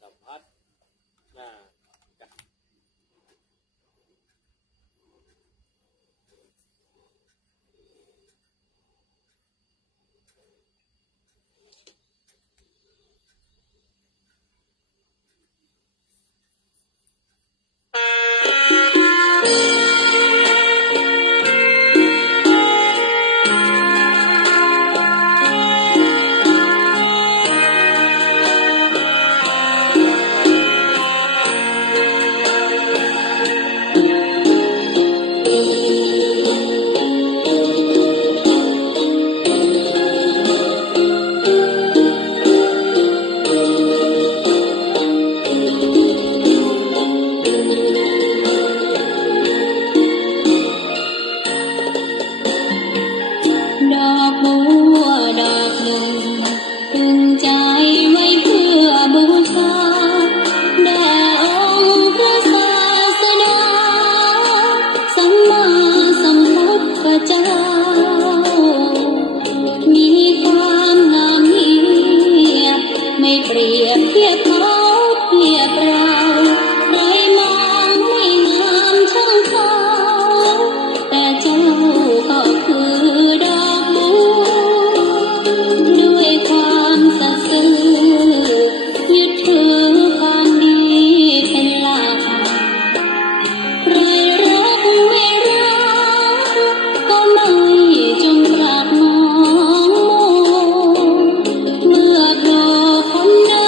สัมผัสนะดอกบัวดอกหนึ่งตึงใจไว้เพื่อบูชาแด่องค์พระศาสดาสัมมาสัมพุทธเจ้ามีความงามเงียบไม่เปรียบเทียบเขาเทียบเราใครมองไม่งามช่างเขาแต่เจ้าก็คือดอกบัวด้วยความสัตย์ซื่อยึดถือความดีเป็นหลักใครรักไม่รักก็ไม่จงปรากมองมองเมื่อโผล่พ้นน้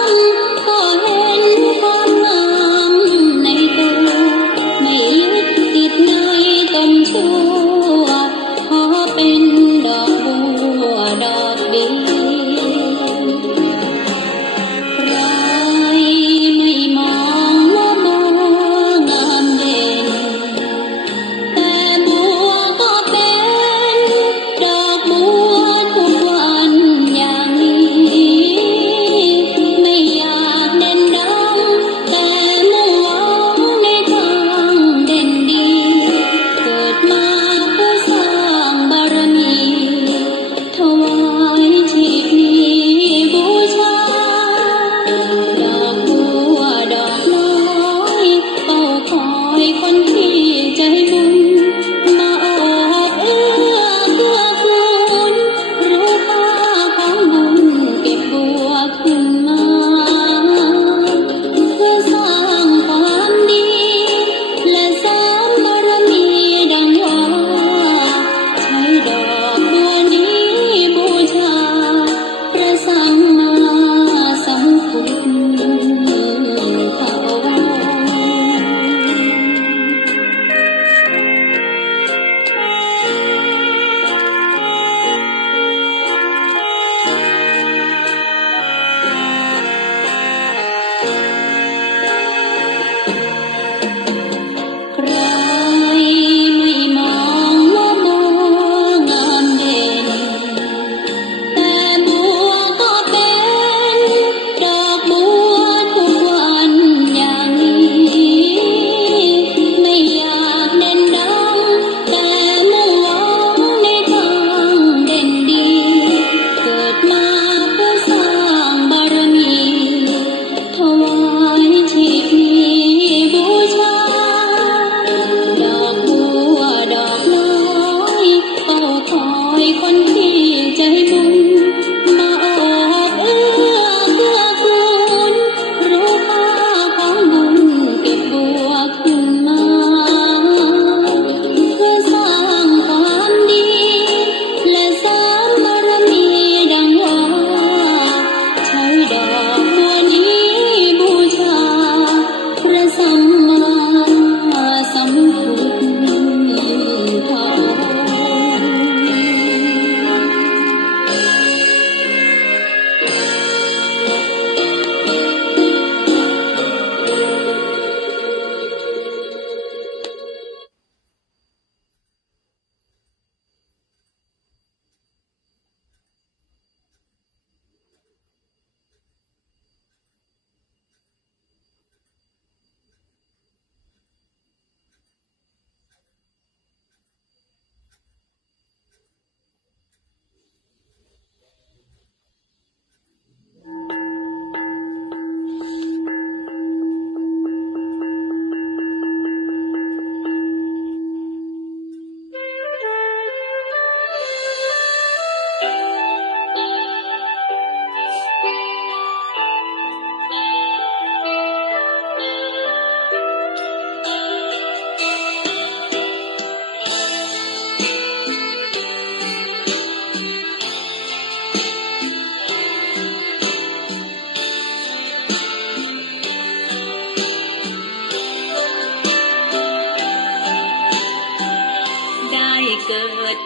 ำก็เห็น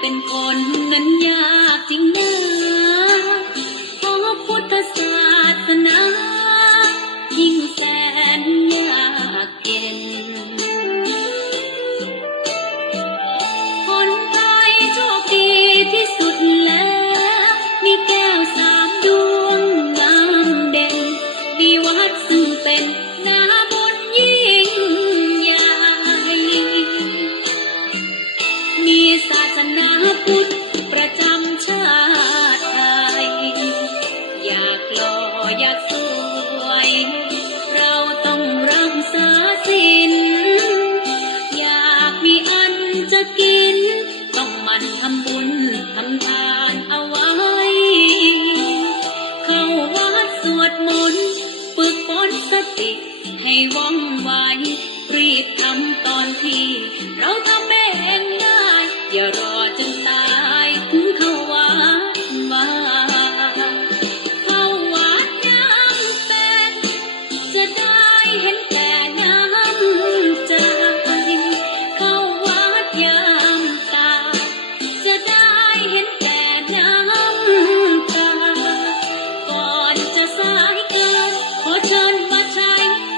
เป็นคนนั้นยากจริงนะเพราะพุทธศาสนายิ่งแสนยากเย็นคนไทยโชคดีที่สุดแล้วมีแก้วสามดวงงามเด่นมีวัดซึ่งเป็นนาบุญยิ่งใหญ่มีศาสนาพุทธประจำชาติไทยอยากหล่ออยากสวยเราต้องรักษาศีลอยากมีอันจะกินต้องหมั่นทำบุญทำทานเอาไว้เข้าวัดสวดมนต์ฝึกฝนสติให้ว่องไวรีบทำตอนที่เราทำเองได้อย่ารอจนตายถึงเข้าวัดมาเข้าวัดยามเป็นจะได้เห็นแก่น้ำใจเข้าวัดยามตายจะได้เห็นแก่น้ำตาก่อนจะสายเกินขอเชิญมาใช้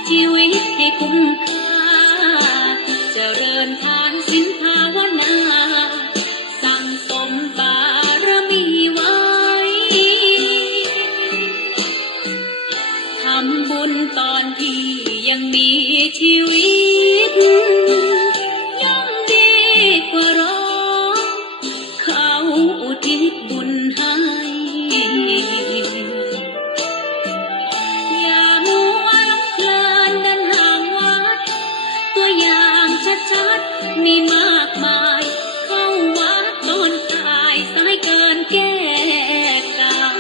ชีวิตให้คุ้มค่าเจริญทานศีลภาวนาสั่งสมบารมีไว้ทำบุญตอนที่ยังมีชีวิตย่อมดีกว่าร้องเขาอุทิศบุญให้อย่ามัวหลงเพลินเดินห่างวัดตัวอย่างชัดๆมีมากมายเข้าวัดตอนตายสายเกินแก้กรรม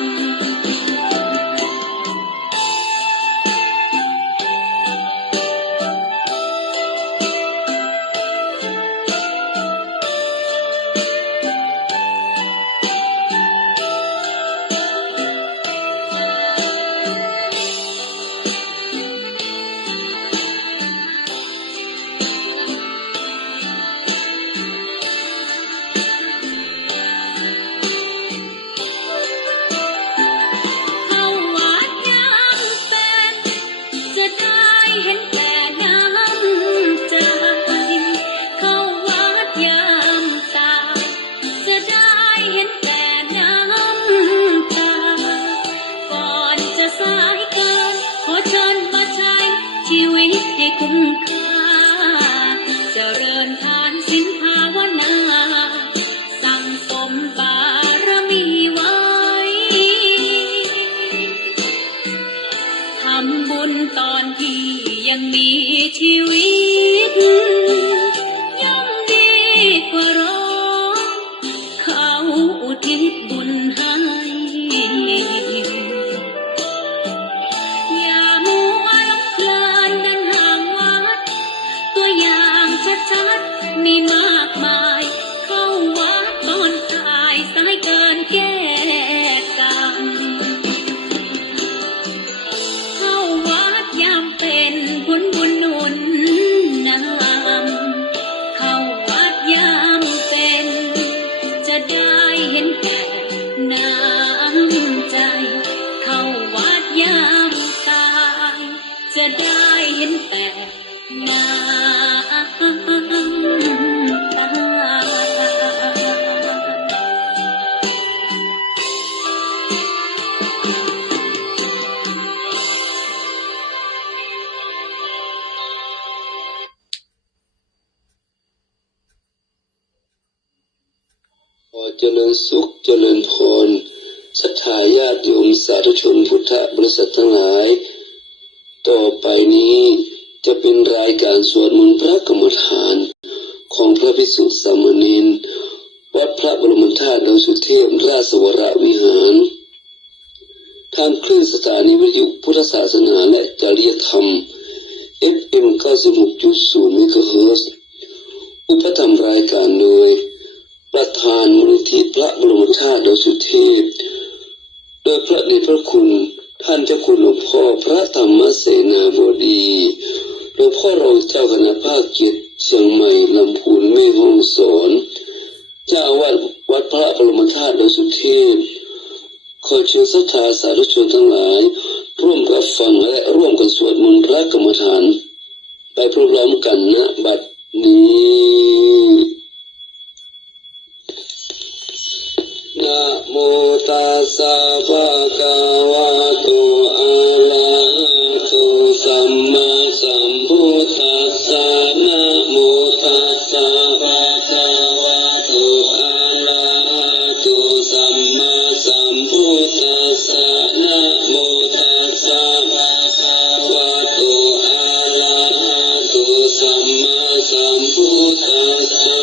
เข้าวัดยามเป็นจะได้เห็นแก่น้ำใจเข้าวัดยามตายจะได้เห็นแก่น้ำตาก่อนจะสายเกินขอเชิญมาใช้ชีวิตให้คุ้มค่าเจริญทานศีลภาวนาสั่งสมบารมีไว้ทำบุญตอนที่ยังมีชีวิตย่อมดีกว่าร้องเขาอุทิศบุญให้อย่ามัวหลงเพลินเดินห่างวัดตัวอย่างชัดๆมีมากมายเข้าวัดตอนตายสายเกินแก้กรรมเข้าวัดยามเป็นผลบุญหนุนนำเข้าวัดยามเป็นจะได้เห็นแก่น้ำใจเข้าวัดยามตายจะได้เห็นแต่น้ำตา ขอเจริญสุขเจริญพรศรัทธาญาติโยมสาธุชนพุทธบริษัททั้งหลายต่อไปนี้จะเป็นรายการสวดมนต์พระกรรมฐานของพระภิกษุสามเณรวัดพระบรมธาตุดอยสุเทพราชวรวิหารทางคลื่นสถานีวิทยุพุทธศาสนาและจริยธรรม FM 96.0 เมกะเฮิรตซ์อุปถัมภ์รายการโดยประธานมูลนิธิพระบรมธาตุดอยสุเทพโดยพระเดชพระคุณท่านเจ้าคุณหลวงพ่อพระธรรมเสนาบดีหลวงพ่อรองเจ้าคณะภาค7เชียงใหม่ลำพูนแม่ฮ่องสอน เจ้าอาวาสวัดพระบรมธาตุดอยสุเทพขอเชิญศรัทธาสาธุชนทั้งหลายร่วมกับฟังและร่วมกันสวดมนต์พระกรรมฐานไปพร้อมๆกันณบัดนี้นะโมตัสสะภะคะวะโตอะระหะโตสัมมาสัมพุทธัสสะนะโมตัสสะภะคะวะโตอะระหะโตสัมมาสัมพุทธัสสะนะโมตัสสะภะคะวะโตอะระหะโตสัมมาสัมพุทธัสสะ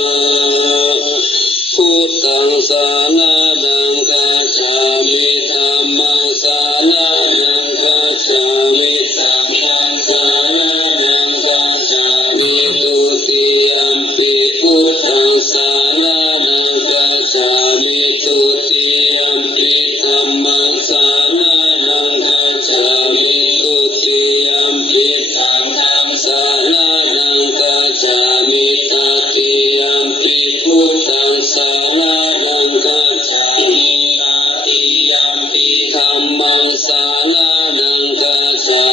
พุทธังสารนังกัจฉามิธัมมังสารนังกัจฉามิสังฆังสารนังกัจฉามิทุติยัมปิพุทธังสารนังกัจฉามิทุติยัมปิธัมมังสารนังกัจฉามิทุติยัมปิสังฆังสารนังกัจฉามิตติยัมปิพุทธังสารนังกัจฉามิตติยัมปิธัมมังสารนังกัจฉา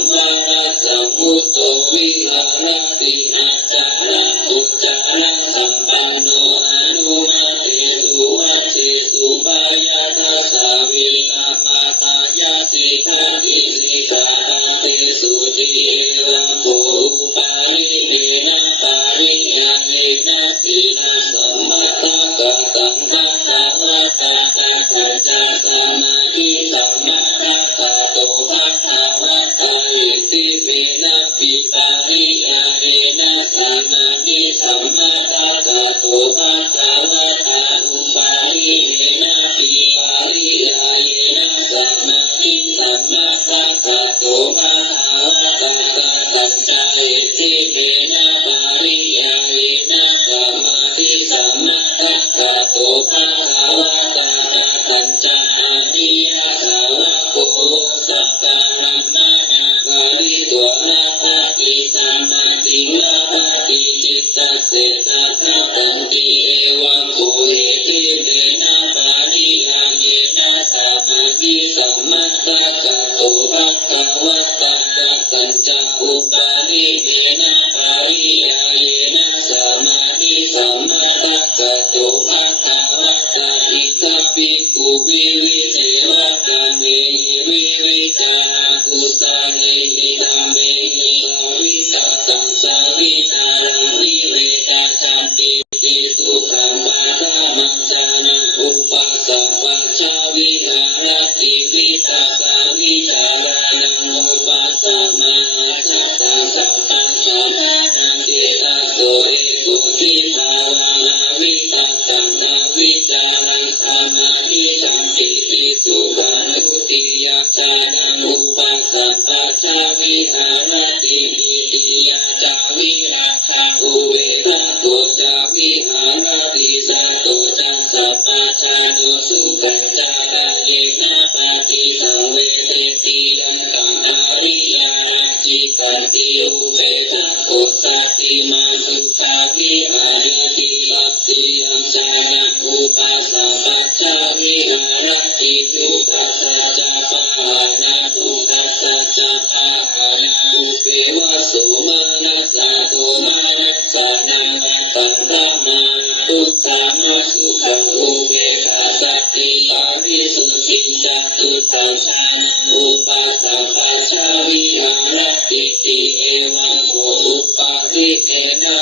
มวาระสัมมุตโตวิหารติอาจาระอุจจาระสัมปันโนอนุมาเตสุวัชเชสุปายาทัสสาวิตามาตายาสิกขาติสิกขาติสุติเอวังโภอุปาลิเนนะปาริยังเยนะตินะสัมมาตากะตังภะคะวะตาตะกัจจสมาธิสัมมาตากะโตภะคะวะตาอิติเมนะปิตาริยาเยนะสัมมาธิสัมมาตากะโตภะคะวะตาอุปาลิเนนะปิตาริยาเยนะสัมมาธิสัมมาตากะโตภะคะวะตากะตัจจอิติเมนะปาริยาเยนะสัมมาธิสัมมาตากะโตภะคะวะตากะตัจจอริยสาวกโกสักการะนะญาปาริตัวนาปฏิสัมมาติลาปฏิจิตตเสตทัตตันติเอวังโคเหติเมนะปาริยาเยนะสัมมาธิสัมมาตากะโตภะคะวะตากะตัจจอุปาลิเนนะปาริยาเยนะสัมมาธิสัมมาตากะโตภะคะวะตาอิทัปปิกุวิวิเทวะกามิวิวิจากุสานิธัมเมหิภาวิสัตตังสาวิตารังวิเวตาชันติสิสุขังปาทามังสานังอุปัสสะปัจจาวิหารติวิตาสาวิจารานังอุปัสสะมาชัตตาสัพพัญชนะนังเจตโสเอกุทิภาวังอวิปัสสังสาวิจารังสมาธิสังกิติสุขานุติยัจานังอุปัสสะปัจจาวิหารติอิติยาจาวิราชาอุเวทะโกจาวิหารติสัตโตจัสสะปัจจานุสุขังจาราเยนะปฏิสังเวเทติยัมตังปาริยาราจิกันติอุเบทะโกสัตติมาสุขาวิหารติปัสสิยัมจานะอุปัสสะปัจจาวิหารติทุกขัสสะจาปะหานะทุกขัสสะจาปะหานะอุเปวะสุมานัสสะโทมานัสสะนังวัตังธรรมาทุกขามาสุขังอุเบกขาสัตติปาริสุทธิสัตตุตังชานังอุปัสสะปัจจาวิหารติติเอวังโคอุปาริเนนะ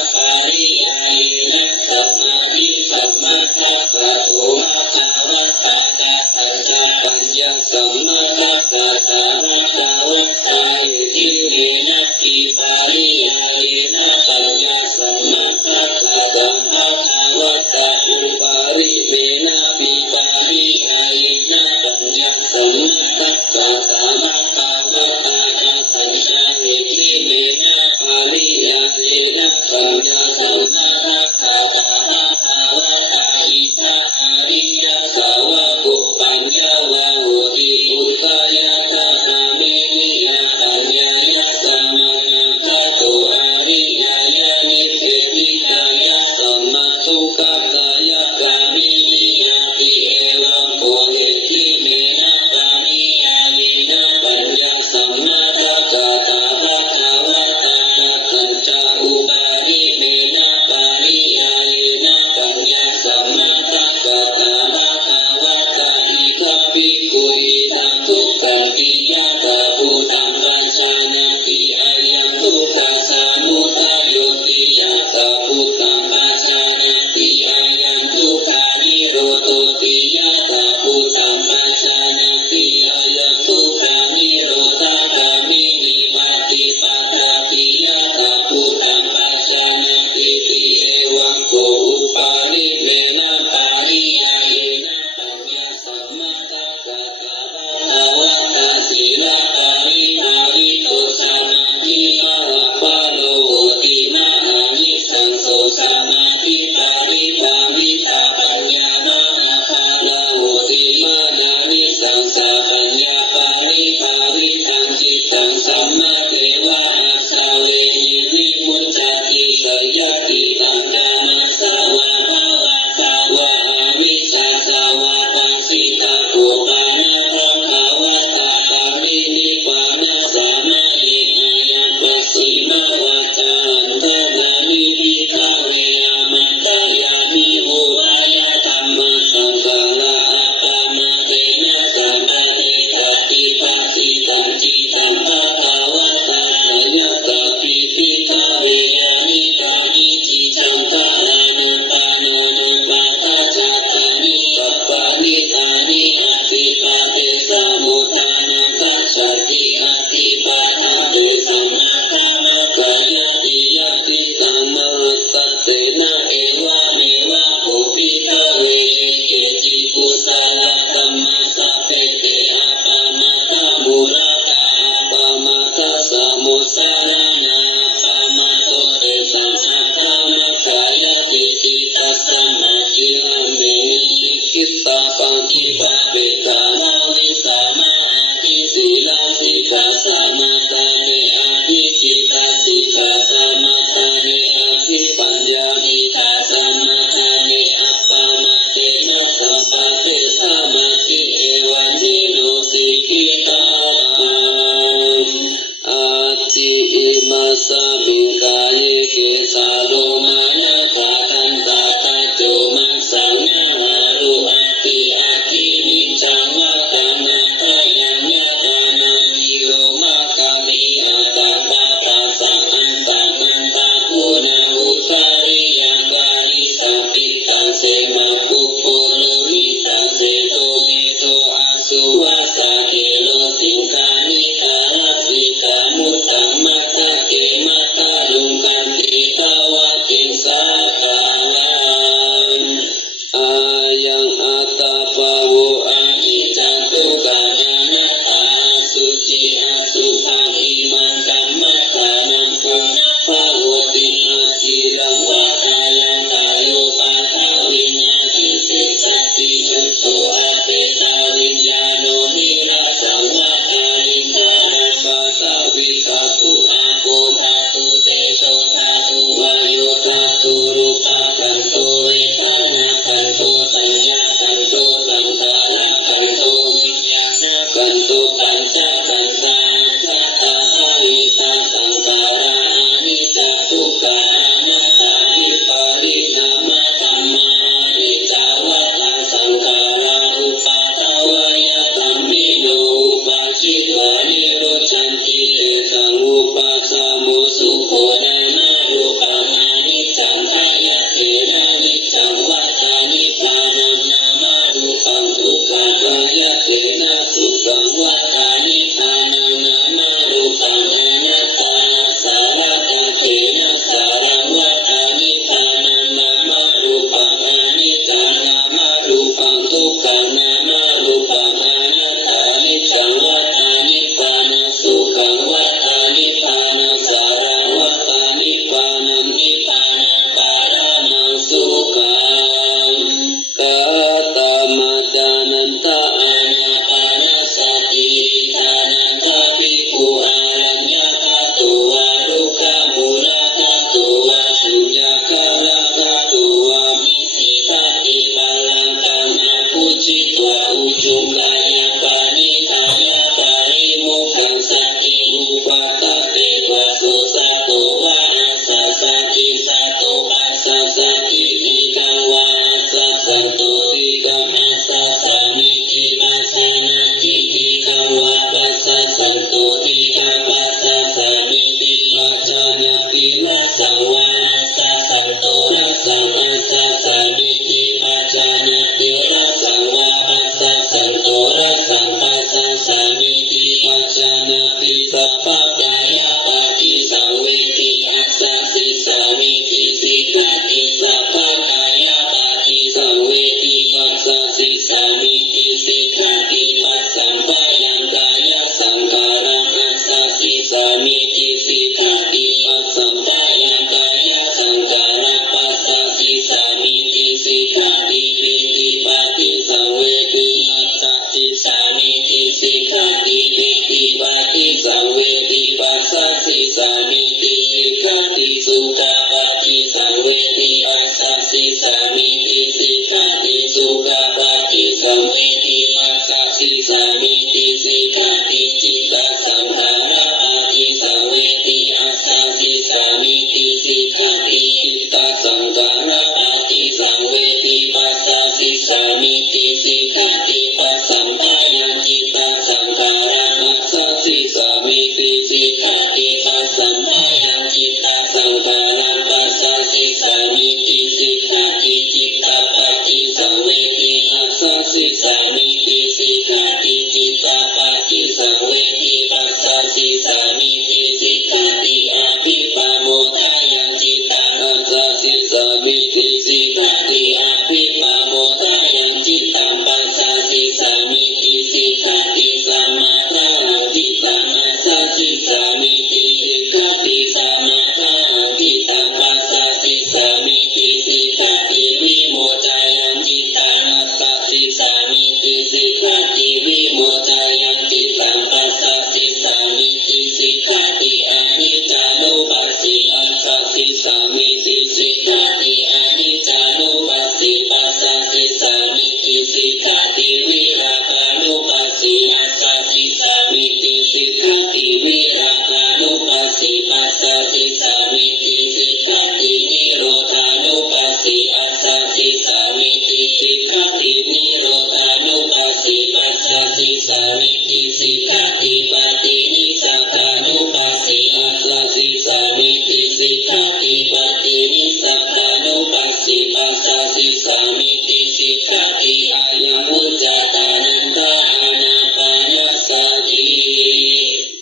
สิสามิติสิกขาติสุตาปาติสังเวทิอาสาสิสามิติสิกขาติสุตาปาติสังเวทิอาสาสิสามิติสิกขาติจิตตสังขาราปาติสังเวทิอาสาสิสามิติสิกขาติจิตตสังขาราปาติสังเวทิปัสสะสิสามิติสิกขาติปัสสัมปายังจิตตสังขาราปัสสะสิสามิติสิกขาติปัสสัมปายังจิตตสังขาราปัสสะสิสามิติสิกขาติจิตตปฏิสังเวทิอาสาสิสามิติสิกขาติจิตตปฏิสังเวทิปัสสะสิสามิติสิกขาติอาภิปาโมทายังจิตตอาสาสิสามิติสิกขาติอาภิปาโมทายังจิตตังปัสสะสิสามิติสิกขาติสัมมาทาจิตตังอาสาสิสามิติสิกขาติสัมมาทาจิตตังปัสสะสิสามิติสิกขาติวิโมจายังจิตตังอาสาสิสามิติสิกขาติวิโมจายังจิตตังปัสสะสิสามิติสิกขาติอนิจจานุปัสสิอาสาสิสามิติสิกขาติอนิจจานุปัสสิปัสสะสิสามิติสิกขาติวิราคานุปัสสิอาสาสิสามิติสิกขาติวิราคานุปัสสิปัสสะสิสามิติสิกขาตินิโรธานุปัสสิอาสาสิสามิติสิกขาตินิโรธานุปัสสิปัสสะสิสามิติสิกขาติปฏินิสสคานุปัสสิอาสาสิสามิติสิกขาติปฏินิสสคานุปัสสิปัสสะสิสามิติสิกขาติอายังวุจจาตานันทาอานาปานสติ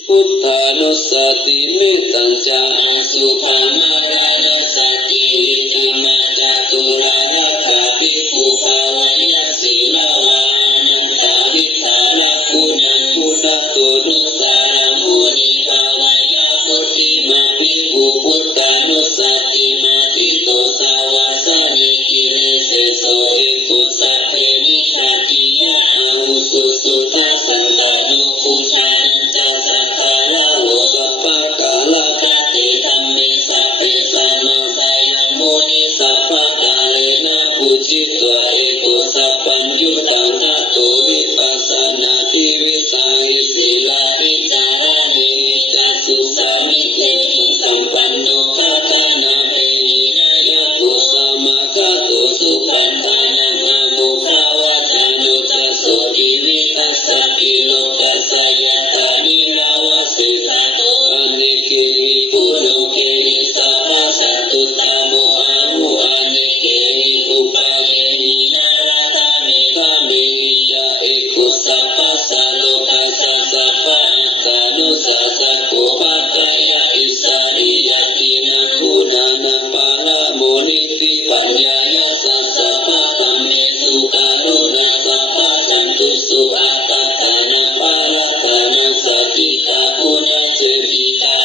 พุทธานุสติเมตตัญจาอาสุภามารานุสติอิทธิมาจาตุราราคาภิกขุภาวายาสีลาวานันตาวิทาลคุณังคุณาโตนุสารังมุนิภาวายาปุติมาภิกขุพุทธานุสติมาทิโตสาวาสานิกิเลเสโสเอกุสัพเพนิคาติยะอาหุสุสุตาสันตานุภูชานันจาสัทธาลาโหสัพพะกาลคาติธัมเมสัพเพสัมมาสายังมุนิสัพพะกาเลนะปุจิตวะเอกุสัพพัญญุตังทัตโตวิปัสสนาทิวิสังสิลาวิจาระเนมิตาสุสามิเตสัมปันโนภะคะนาเปหินายะตุสัมมาคะโตสุปันธานังอะมุขาวะจานุจัสโสดิวิตัสสะปิโลกัสสะยะตานิราวะสิตาโตอเนเกหิปุโลเกหิสัพพะสัตตุตโมอาหุอเนเกหิอุปาเยหินาราธามิกาเมหิยะเอกุสัพพะสัลโลกัสสะสัพพะอัตตานุสัสสะโกภัตตายะอิสาริยตินะคุณานัปาลโมนิติปัญญายะสัสสะภะธัมเมสุการุณาสัพพะสันตุสุอัตตานัปาลตานัสสติตาปุญญเจติตา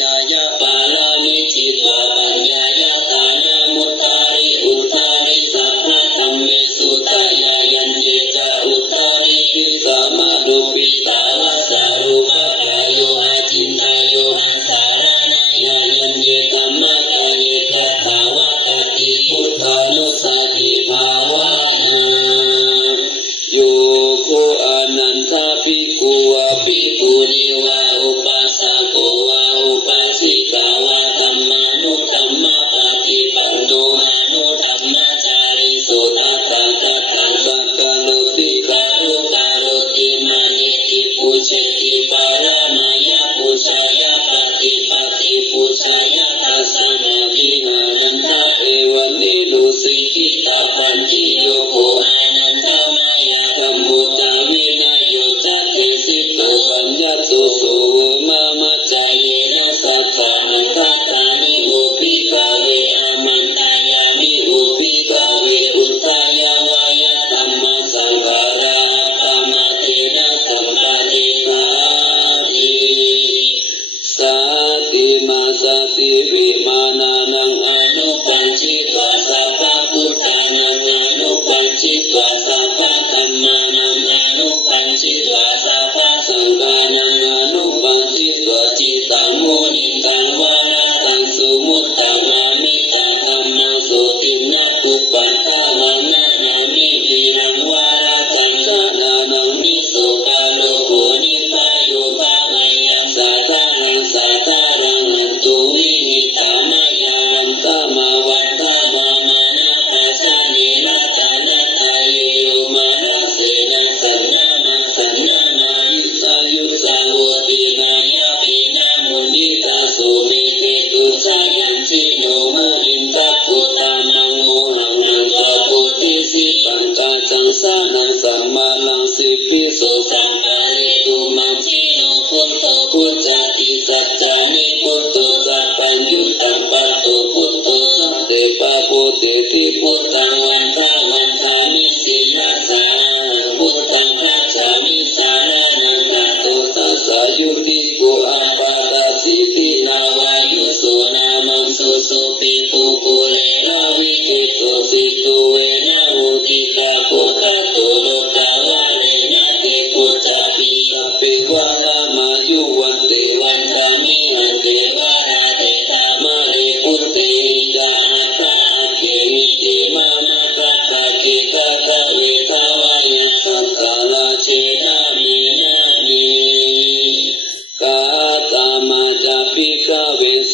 ยายะปาลามิจิตวะปัญญายะตานามุตตาริอุตตาริสัพพะธัมเมสุตายายันเยจะอุตตาริหิสามานุปิตาวะสารุปะกายโยอาจินตายโยอาสารานายายันเยตัมมะกายตถาวะตติพุทธานุสติภาวะนาโยโคอนันทาภิกขุวะภิกขุณีวะอุปัสสะโกวะอุปัสสิกาวะธัมมานุธัมมะปฏิปันโนอนุธัมมจาริสุทัตถะทัตถังสักกะโนติการุการุติมานิติปุเชติปารามายะปุชายะปฏิปฏิปุชายะทัสสะนาวิหานันทะเอวเมนุสิกิตาปันติโยโกอานันทมายะธัมโมตาวินาโยจัตเตสิโตปัญญาโสโสมะมัจจายนะสัทธานังคาตานิโอปิกาเวอามันตายามิโอปิกาเวอุตตายาวายะธัมมะสังขาราธรรมะเทนะสัมปะติภาติสัตติมาสัตติวิมานานังอนุปัญจิตวะสัพพะพุทธานังอนุปัญจิตวะสัพพะธัมมานังอนุปัญจิตวะสัพพะสังฆานังอนุปัญจิตวะจิตตังมุนิต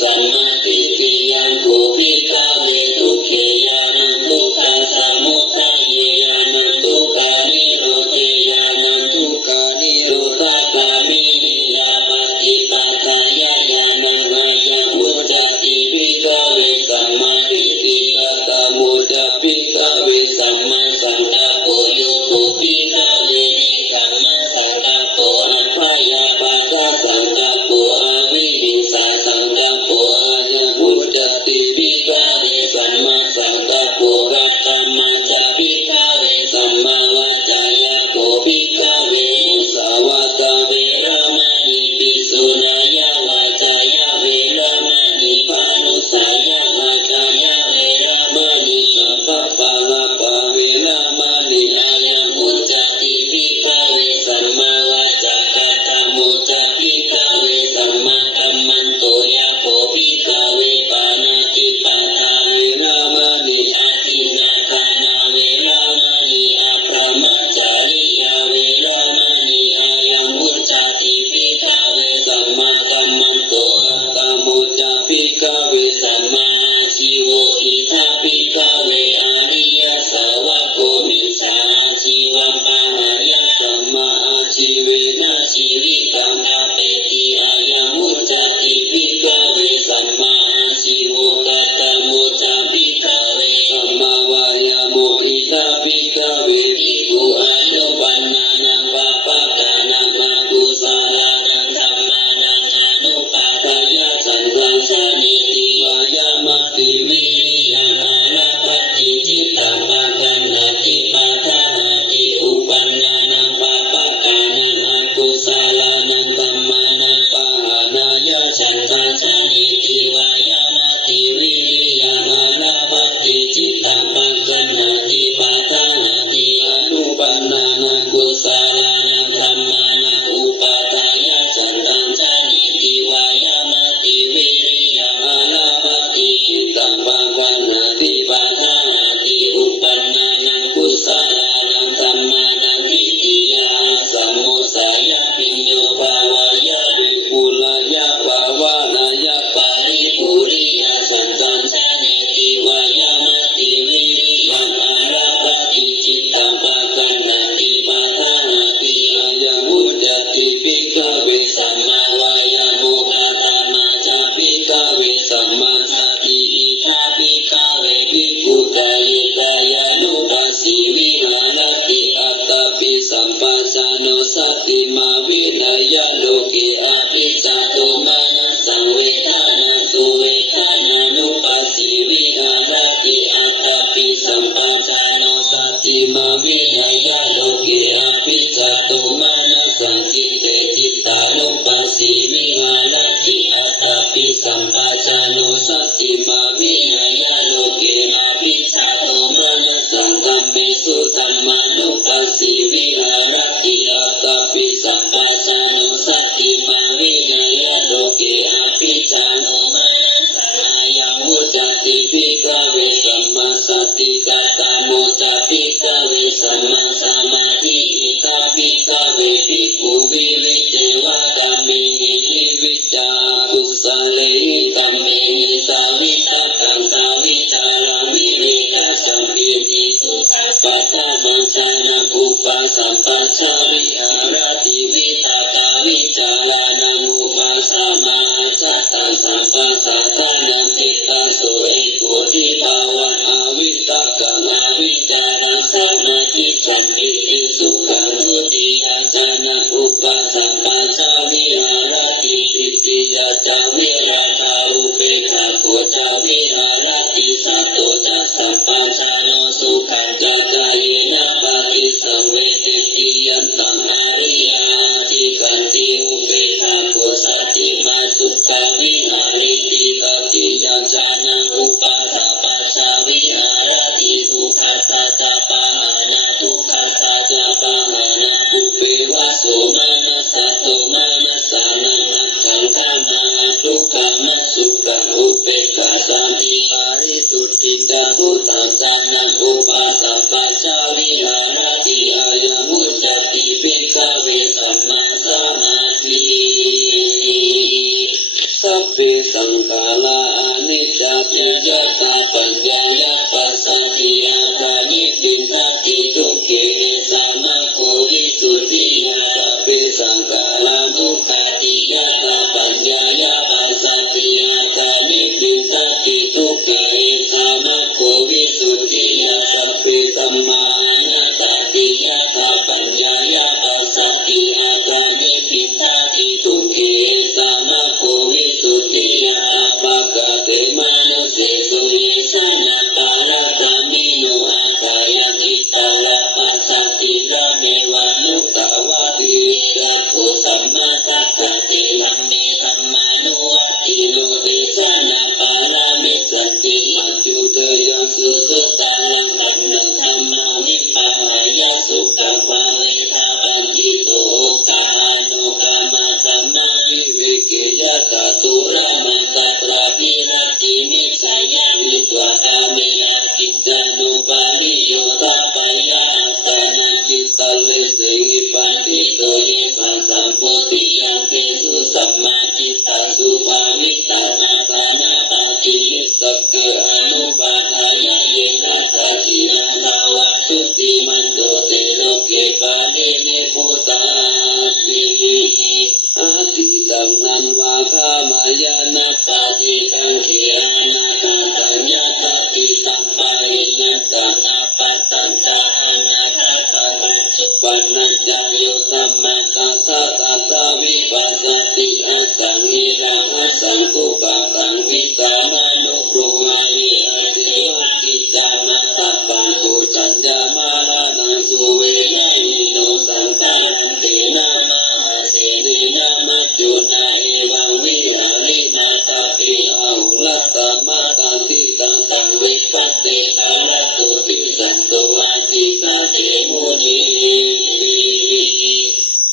สัมมาทิฏฐิยันปุภิกาเวทุกเขญาณังทุกขาสมุทัยญาณังทุกขานิโรธญาณังทุกขานิโรธกามิลาภติปะทายญาณังอายังวุจติภิกาเวสัมมาทิฏฐิยตโมจภิกาเวสัมมาสังกัปโปโยโภภิกาเวนิสัมมาสังกัปโปอัพพยาปาทสังกัปโปอวิหิงสาสังกัปโปอายังวุจติภิกาเวสัมมาสังกัปโปกัตตมัจจภิกาเวสัมมาวาจายาโภภิกาเวมุสาวาตาเวรมณีภิกษุนายวาจายาเวรมณีปานุสายาวาจายาเวรมณีสัพพะปะละกาเวรมณีอายังมุจติภิกาเวสัมมาวาจากัตถโมจภิกาเวสัมมากัมมันโตยาโภภิกาเวปานาติปาทาเวรมณีอาทินนาทานาเวรมณีอาพรหมจาริยาเวรมณีอายังมุจติภิกาเวสัมมากัมมันโตอัตตโมจภิกาเวสัมมาอาชีโวอิทาภิกาเวอาริยสาวกโกมิจฉาชีวัมปะหายะสัมมาอาชีเวนะชีวิตังอาเปติอายังมุจติภิกาเวสัมมาอาชีโวกัตตโมจภิกาเวสัมมาวายาโมอิทาภิกาเวภิกขุอายุปันนานังปะปะกานังอากุศลานังธัมมานังอนุปาทายะสันตังชานิติวายามะติวิริยังอาราภัตติจิตตังภะคะนาติปะทาติอุปันนานังปะปะกานังอากุศลานังธัมมานังปะหานายะสันตังชานิติวายามะติวิริยังอาราภัตติจิตตังภะคะนาติปะทาติอนุปันนานังกุศลานังธัมมานังอุปาทายะสันตังชานิติวายามะติวิริยังอาราภัตติจิตตังภะคะนาติปะทาติอุปันนานังกุศลานังธัมมานังทิฏฐิยาสัมโมสายะปิญโยภาวายะวิปุลายะภาวะนายะปาริปุริยาสันตังชานิติวายามะติวิริยังอาราภัตติจิตตังภะคะนาติปะทาติอายังวุจติภิกขเวสัมมาวายาโมกาตมาจภิกขเวสัมมาสติอิทาภิกขเวภิกขุกายกายานุปัสสิวิหารติอัตตปิสัมปัสสะโนสติมาวินายะโลกิอาภิจจโตมานะสังเวทานาสุเวทานานุปัสสิวิหารติอัตตปิสัมปัสสะโนสติมาวินายะโลกิอาภิจจโตมานะสังจิตเตจิตตานุปัสสิวิหารติอัตตปิสัมปัสสะโนสติมาวินายะโลกิอาภิจจโตมานะสังกัมเมสุธัมมานุปัสสิวิหารติอัตตปิสัมปัสสะโนสติมาวินายะโลกิอาภิจจโตมานะสังอายังวุจติภิกขเวสัมมาสติกัตตโมจภิกขเวสัมมาสมาธิอิทาภิกขเวภิกขุวิริเจวะกัมมิหิวิจากุสเลหิกัมมิหิสาวิตตังสาวิจารามิเวกัสสัมปิติสุขัปะทะมัญชานะอุปสัมปัชชาวิหารติวิตตาวิจารานังอุปสัมมาจัตตังสัมปัสสะทานังจิตตังโสเอโกทิภาวังอาวิตกังอาวิจารัสสะนาทิจันติติสุขังทุติยาจานะอุปสัมปัชชาวิหารติติติยาจาวิราคาอุเบกขาโคจาวิหารติสัตโตจัสสัมปัชชาโนสุขังจาจายนะปฏิสังเวทิติยันตังอาริยาจิกันติอุเบกขาโคสติมาสุขาวิหาริติภ พเพสังขาราอนิจจปิยตาปัญญายาปัสสัตติอาคานิปินทติทุกเขสามะโควิสุทธิยาสัพเพสังขารานุปัสสิยตาปัญญายาปัสสัตติอาคานิปินทติทุกเขสามะโควิสุทธิยาสัพเพสัมมานาตติยตาปัญญายาปัสสัตติอาคานิปินทติทุกเขสามะโควิสุทธิยาปะกะเตมานุเสสุเยสนะปาระกามิโนอาคายานิตาลปัสสัตติระเมวานุตตวะวิรัตโตสัมมากัปปะเตธัมเมธัมมานุวัตติโลเตสนะปาระเมสัตติมัจจุเตยังสุสุตตังอันนังธัมมานิพพายาสุขปะเวทาปันติโตกาโนกามะธัมมาวิวิกิยตาตุระมังกัตระพิรตินิสัยามิตวะกาเมอากิตานุปาริโยตาปายาตานันจิตตเลเสวิปันติโตเยสังสัมโพธิยังเตสุสัมมาจิตตาสุภาวิตามาตานาตาจินิสักเกอนุปาทายาเยนะตาจินาสาวะสุติมันโตเตโลเกปาเนเนพุตาติอาทิตังนันวาภามายานะปาติตังเขียนาคาตัญญาตติตังปาริยัตตานาปัตตันตาอนาคาตังสุปันนัญญาโยธัมมาตถาตถาวิปัสสติอาสังหิรังอาสังกุปะตังวิตามานุกรุวาริอาเทวะกิจามาตัปปันตุจัญญามารานังสุเวนะวิโนสังฆารังเตนะมหาเสเนนะมัจจุนาเอวังวิหาริมาตาปิอาหุลัตตมาตังทิตังตังวิปัสเตตาลตุติสันตุวาทิตาเตมุนี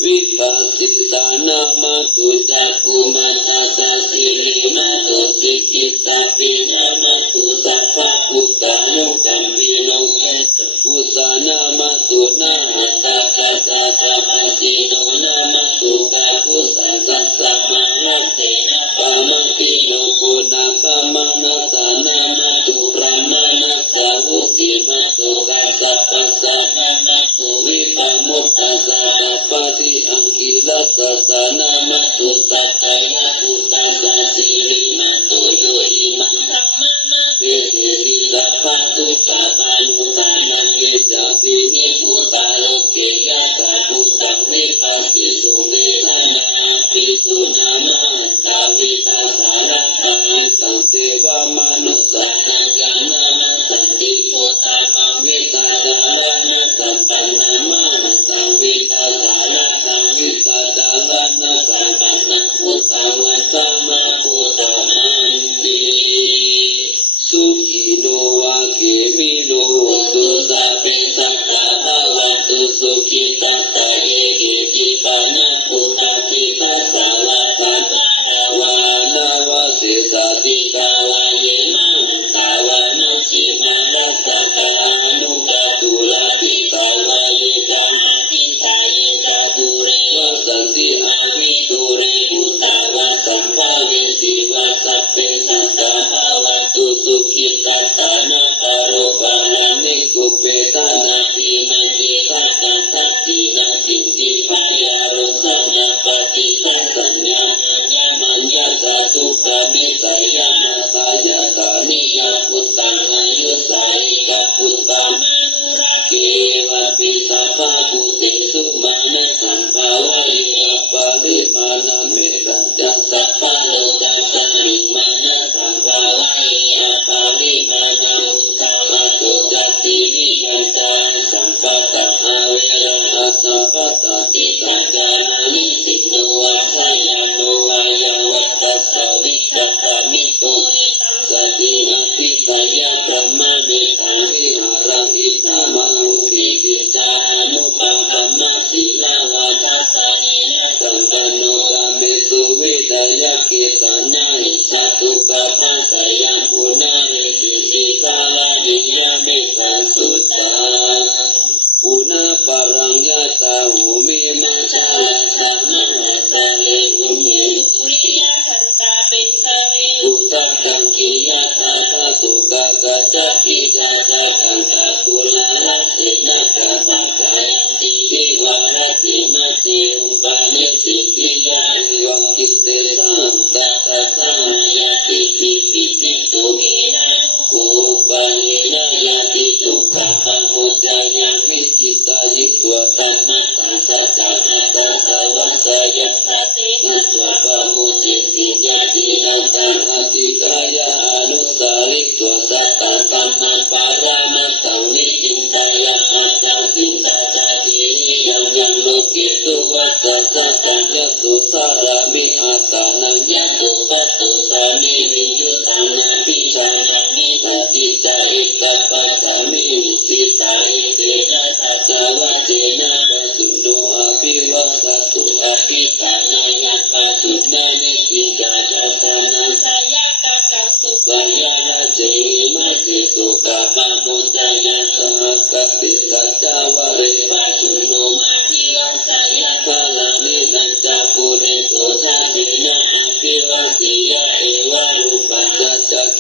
วิปัสสิตานามาตุจักขุมัตตาสสิลิมาตุสิกิตาปินามาตุสัพพะพุตตานุกัมปิโนเกตอุสานามาตุนาหัตตาคัสสะปะปะสิโนนามาตุกะกุสัสสะสะมานะเตนะปะมะปิโนโกนะกะมะนะตานามาตุพระมานะสาวุติมาตุกัสสะปัสสะนะมาตุวิปะมุตตะสะนะปะทิอังกิลัสสะสะนะมาตุสักกายะพุตตะสะสิลิมาตุโยอิมังธัมมานะเกสิสิสัพพะตุกะตานุตานังเกจาปินิพุตตาโลเกยะตาพุตตังวิปัสสิสุเวทนาปิสุนามาตาวิตาสารตังตังเทวมนุสสานังยานามาสันติโพตามังวิตาดาลานะสัมปันนามาตังวิตาสารตังวิตาดาลานะสัมปันนังพุทธังวันตามาพุทธมันติสุขิโนวาเกมิโนตุสัพเพสัตตาภวันตุสุขิตาตาเอหิจิปานะพุทธาทิตาสารตังวานาวาเสสาติกาวาเยมังกาวานุสิมารัสสะกานุกาตุลาทิกาวาเยกามาทิตาเยกาตุเรวะสันติอาวิตุเรพุตตาวะสัมภาเวสีวะสัพเพสัตตาภวันตุสุขิตาตานาคาโรปาลานิกุเปตานาปิมันติสัตตังทักขินาสินติพายารุสัญญาปฏิฆาสัญญาญามัญญาสาธุกามิสัยยา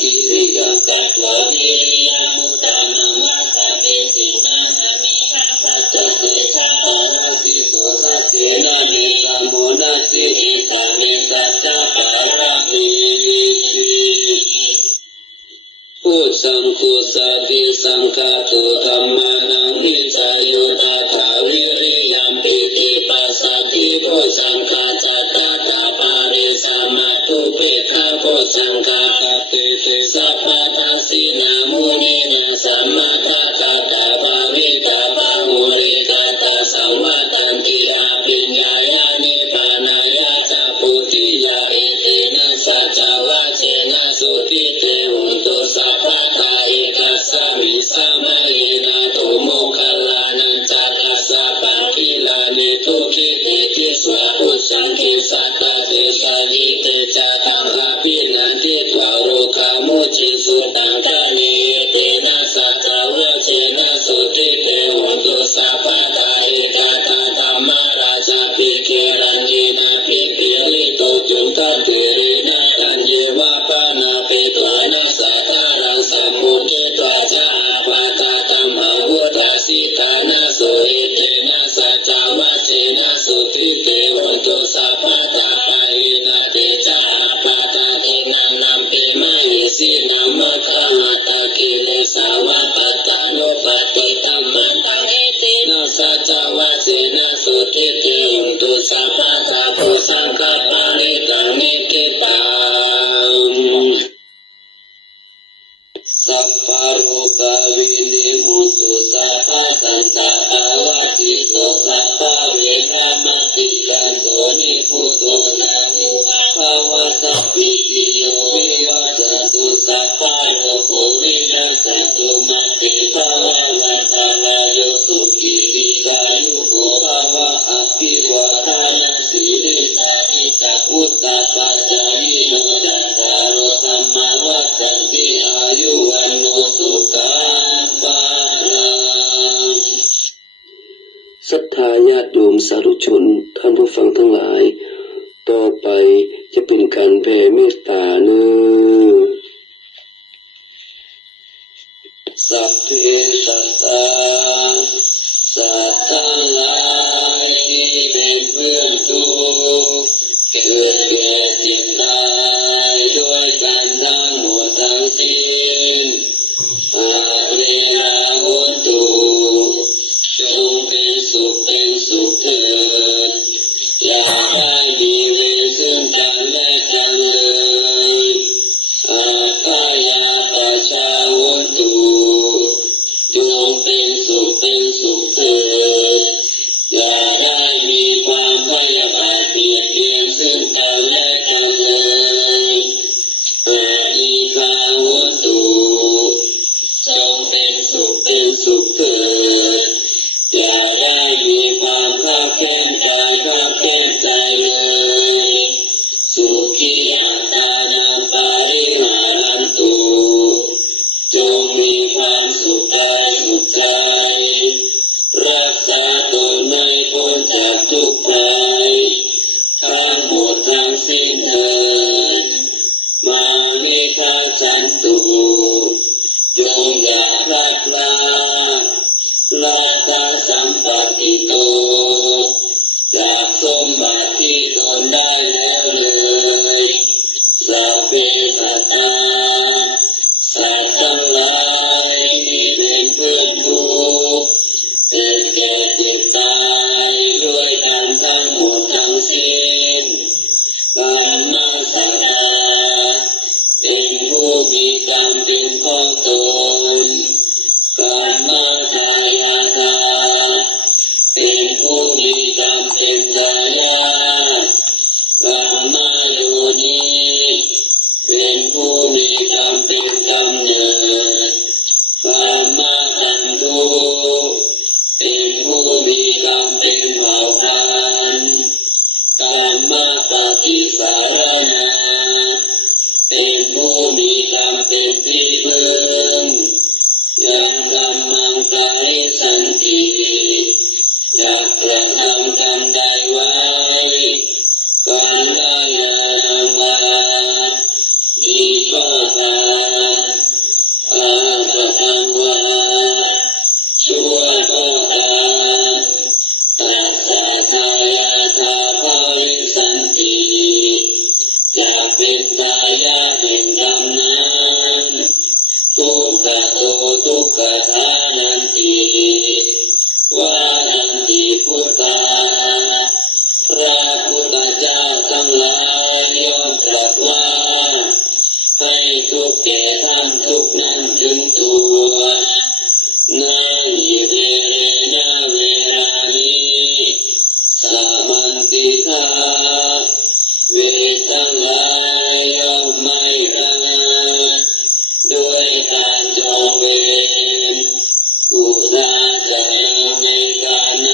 กิริยากัตถานิยามุตตานังมัสสะเปตินาหามิทัสสะจัตเตชะปาราสิโตสัตเถนะเมตาโมนัสสิอิตาเมสัจจาปารามิพุทธังคุสาติสังฆาโตธัมมานังวิจายุตถาวิริยัมปิติปัสสติพุทธังฆาจัตตาตาปาริสัมมาทุเปขะพุทธังฆาตเตเตสัพพะทัสสินามุนีนาสัมมาทัตตาภาวิตาภามุริกาตาสัมมาตันติอาปิญญายานิปานายาจาปุติยาอิตินะสัจจวะเจนะสุติเตหุนตุสัพพะทาอิทัสสะมิสัมมาอินาตุโมคคัลลานันจัตตัสสะปันทิลานิทุขิติทิสวะพุทธังคิสัตตะเตสายิเตจาตังอาภินันทิตวาโรคามุจิสุตังทะเนเตนะสัจจวะเจนะสุติเตหุนตุสัพพะทาอิทัตถะธัมมาราชาภิกขุรัญญินาภิกขุลิโตจุนทัตเตรินะตัญเยวะปานาเปตวานะสัทธารังสัมมุเกตวาจาอาปาตาตัมหะวุตาสิทานะโสอิเตนะสัจจวะเจนะสุติเตหุนตุสัพพะทาปายินาเตจาอาปาตาเทนังนัมปิมะหิสินัมมะคะหะตะกิเลสาวะปัตตานุปัตติตัมมันตังเอตินะสัจจวะเจนะสุติเตหุนตุสัพพะทาโพสังฆปาริตังนิคิตังสัพพะโรกาวินิมุตตุสัพพะสันตะอาวาติโตสัพพะเวรามติกันโตนิพุตโตนาหุภาวะสัพพิติโยวิวัจตุสัพพะโลกโควินัสตุมาติภาวะวันตาลายโยสุขิติกายุโกภาวะอภิวาทานัสสิริสานิตาอุตตาปัจจายิโนจัตตารโอธัมมาวัฏันติอายุวันโนสุขังภาลังศรัทธาญาติโยมสาธุชนท่านผู้ฟังทั้งหลายต่อไปจะเป็นการแผ่เมตตาเนื้อสัพเพสัตตาสัตว์ทั้งหลายที่เป็นเพื่อนทุกข์เกิดแก่เจ็บตายด้วยกันทั้งหมดทั้งสิ้นอาเรราโหนตุจงเป็นสุขเถิดอย่าได้มีเวรซึ่งกันและกันเลยอาคายาปชาโหนตุจงเป็นสุขเถิดอย่าได้มีความพยาบาทเบียดเบียนซึ่งกันและกันเลยอานิคาโหนตุจงเป็นสุขเถิดอย่าได้มีความข้าแค้นกายข้าแค้นใจเลยสุขีอัตตานังปาริหารันตุจงมีความสุขกายสุขใจรักษาตนไม่พ้นจากทุกข์ภัยทั้งหมดทั้งสิ้นเถิดมานิคาจันตุจงอย่าพลาดพลาดลาตาสัมปติโตจากสมบัติที่ตนได้แล้วเลยสัพเพสัตตาสัตว์ทั้งหลายที่เป็นเพื่อนทุกข์เกิดแก่เจ็บตายด้วยกันทั้งหมดทั้งสิ้นการมาสัตตาเป็นผู้มีกรรมเป็นของตนการมาทายาทาเป็นผู้มีกรรมเป็นทายาทการมาโยนีเป็นผู้มีกรรมเป็นกำเนิดการมาตันตุเป็นผู้มีกรรมเป็นเผ่าพันธุ์การมาปฏิสารนาเป็นผู้มีกรรมเป็นที่พึ่งยังกรรมังกายสันติอยากกระทำกรรมใดไว้การได้มาดีก็ตาม แก่ท่านทุกนั้นถึงตัวนายิเวเรนาเวรานิสามันติคาเวทังหลายย่อมไม่ได้ด้วยการจองเวรอุราจาในการไหน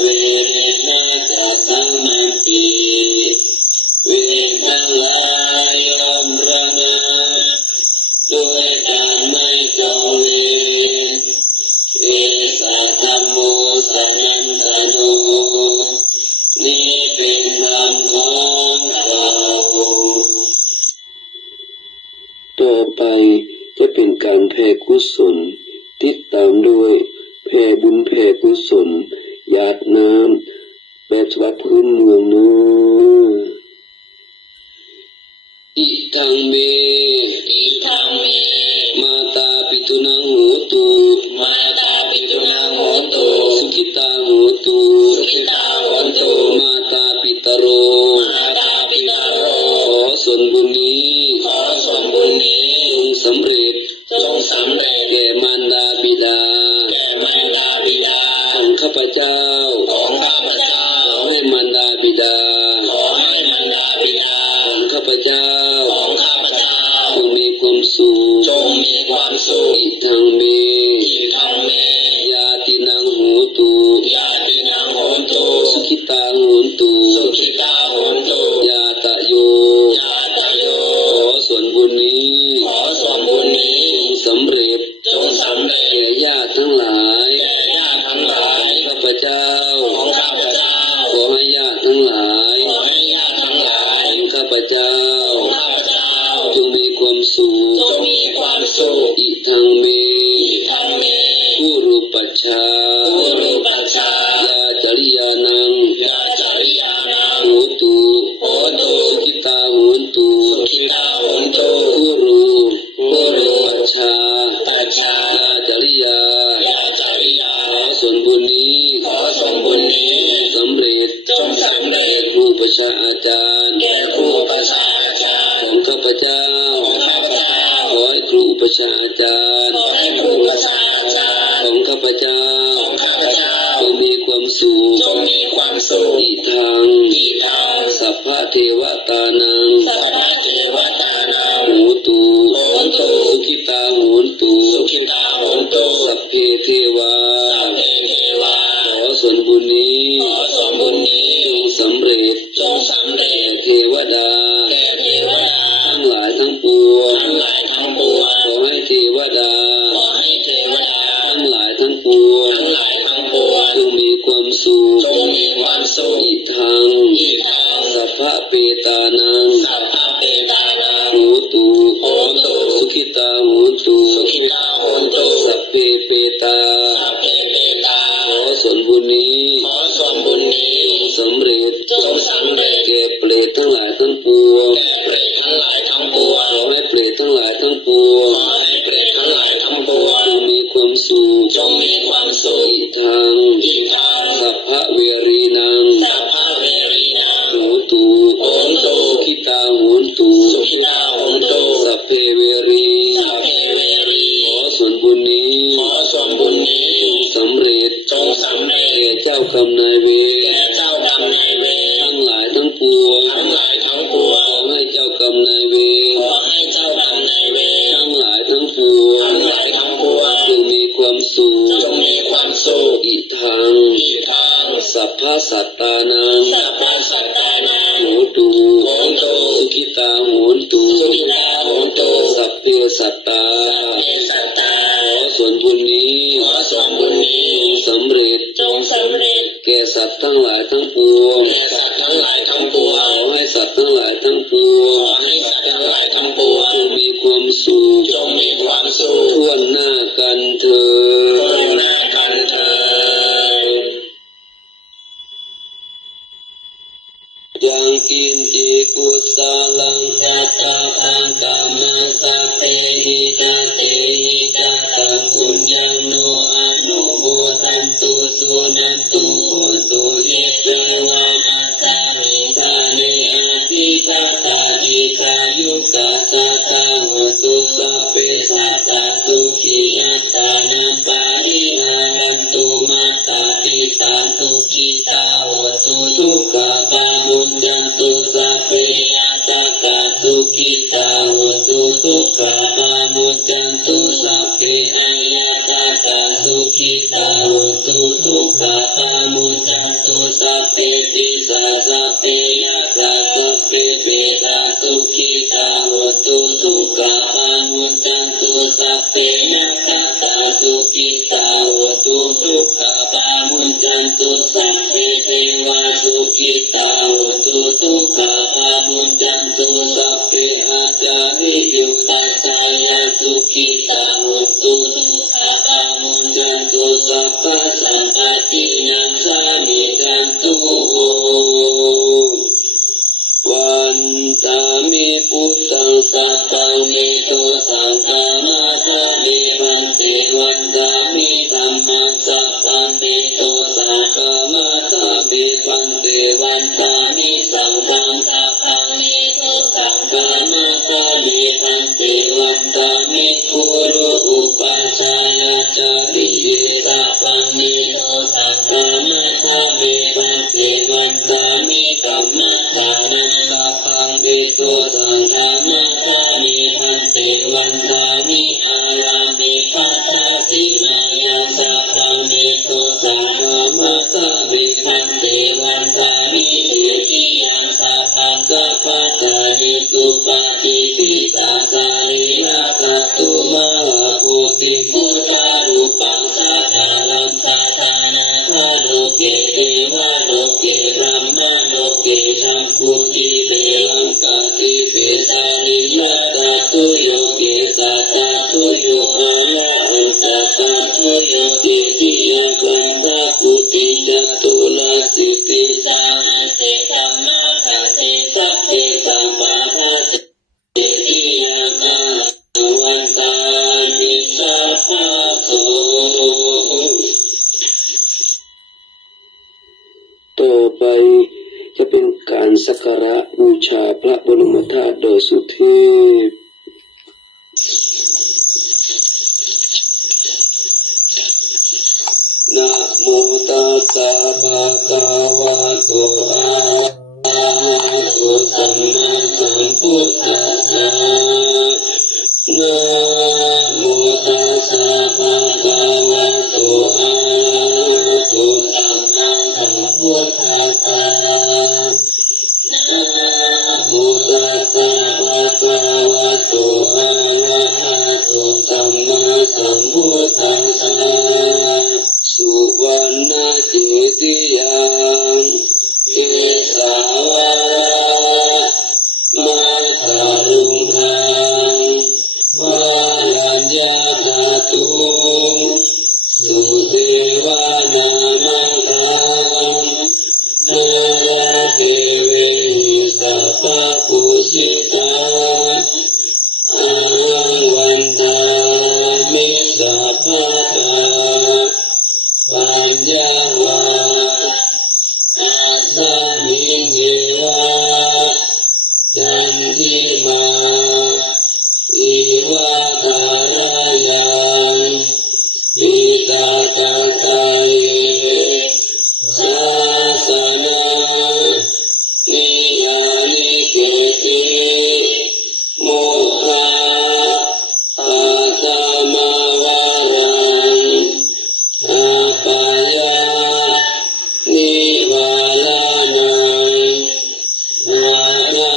เวเรนาจะสังมันติเวทังหลายย่อมระงับด้วยการไม่จองเวรเอสะธัมโมสันตโนนี้เป็นธรรมของเราต่อไปจะเป็นการแผ่กุศลติดตามด้วยแผ่บุญแผ่กุศลหยาดน้ำแบบฉบับพื้นเมืองเนื้ออิทังเมมาตาปิตุนังโหตุสุขิตาโหตุมาตาปิตโรขอส่วนบุญนี้จงสำเร็จแก่มารดาบิดาของข้าพเจ้าขอให้มารดาบิดาของข้าพเจ้าจงมีความสุขอิทังเมยาตินังโหตุสุขิตาโหตุยาตะโยขอส่วนบุญนี้จงสำเร็จแก่ญาติทั้งหลายข้าพเจ้าขอให้ญาติทั้งหลายของข้าพเจ้าจงมีความสุขอิทังเมผู้รูปัชฌายาจริยานังโหตุสุขิตาโหตุผู้รูปัชฌายาจริยาขอส่วนบุญนี้สำเร็จครูประชาอาจารย์ของข้าพเจ้าขอให้ครูประชาอาจารย์ของข้าพเจ้าจงมีความสุขอิทังสัพพะเทวตานังโหตุสุขิตาโหตุสัพเพเทวาขอส่วนบุญนี้จงสำเร็จแก่เทวดาทั้งหลายทั้งปวงขอให้เทวดาทั้งหลายทั้งปวงจงมีความสุขอิทังสัพพะเปตานังโหตุสุขิตาโหตุสัพเพเปตาขอส่วนบุญนี้จงสำเร็จแก่เปรตทั้งหลายทั้งปวงขอให้เปรตทั้งหลายทั้งปวงจงมีความสุขอิทังสัพพะเวรีนังโหตุสุขิตาโหตุสัพเพเวรีขอส่วนบุญนี้จงสำเร็จแก่เจ้ากรรมนายเวรทั้งหลายทั้งปวงขอให้เจ้ากรรมนายเวรทั้งหลายทั้งปวงจงมีความสุขอิทังสัพพะสัตตานังโหตุสุขิตาโหตุสัพเพสัตตาขอส่วนบุญนี้จงสำเร็จแก่สัตว์ทั้งหลายทั้งปวงขอให้สัตว์ทั้งหลายทั้งปวงจงมีความสุขทั่วหน้ากันเถิดยังกินจิกุสาลังกัตตาพังกามาสัพเพหิจัต สุขิตาโหตุทุกขปามุจจันตุสัพเพอายตตาสุขิตาโหตุทุกขปามุจจันตุสัพเพติสาสัพเพยะตาสัพเพเปตาสุขิตาโหตุทุกขปามุจจันตุสัพเพยะตาสุขิตาโหตุทุกขปามุจจันตุสัพเพเทวาสุขิตาโหตุทุกขปามุจจันตุสัพเพอาจาริยุตัสสายาสุขิตาโหตุทุกขปามุจจันตุสัพพสัมปตินังสามิจันตุวันตามิพุทธังสัพพังเมโตสังฆานาคาเมวันเตวันตามิธัมมังสัพพังเมโตสังฆานาคาเมวันเตวันตามิสังฆังสัพพังเมโตสังฆานาคาเมวันเตวันตามิคุรุอุปัชฌายาจาริเยสัพพังเมโตสังฆานาคาเมวันเตวันตามิกัมมัฏฐานังสัพพังเมโตสังฆานาคาเมวันเตวันตามิอารามิปัสสะสีนายังสัพพังเมโตสังฆานาคาเมวันเตวันตามิเจติยังสัพพังสัพพะทานิตุปะติทิสาสาริยะกัตตุมหาโพธิพุทธารูปังสัทธาลัมสัทธานาคาโลเกเทวะโลเกรัมมะโลเกชัมพุทิเบลังกาติเปสาริยะกัตตุโยเกสัตตะตุโยอาละอันตะกัตตุโยเกติยะกัมตะกุติจัตตุลาสิกิสามัสเตธัมมะคะเตสัพเพสัมปะทะเจติยะกาวันตามิสัพพะโตต่อไปจะเป็นการสักการะบูชาพระบรมธาตุโดยสุเทพนะโมตัสสะภะคะวะโตอะระหะโตสัมมาสัมพุทธัสสะนะโมตัสสะภะคะวะโตอะระหะโตสัมมาสัมพุทธัสสะนะโมตัสสะภะคะวะโตอะระหะโตสัมมาสัมพุทธัสสะสุวรรณเจติยังเอสาวามาตาลุงทังวายัญญาตาตุสุเทวานามังคังนาราเทเวสัพพะปุสิตาอาหังวันตามิสัพพะตาปัญญาวาอาสามิเยวาจันทิมาอิวาตารายังอิตาตาตาเยสาสนานิยานิเกติโมหะปัตตมาวารังอาปายานิวาลานังนานา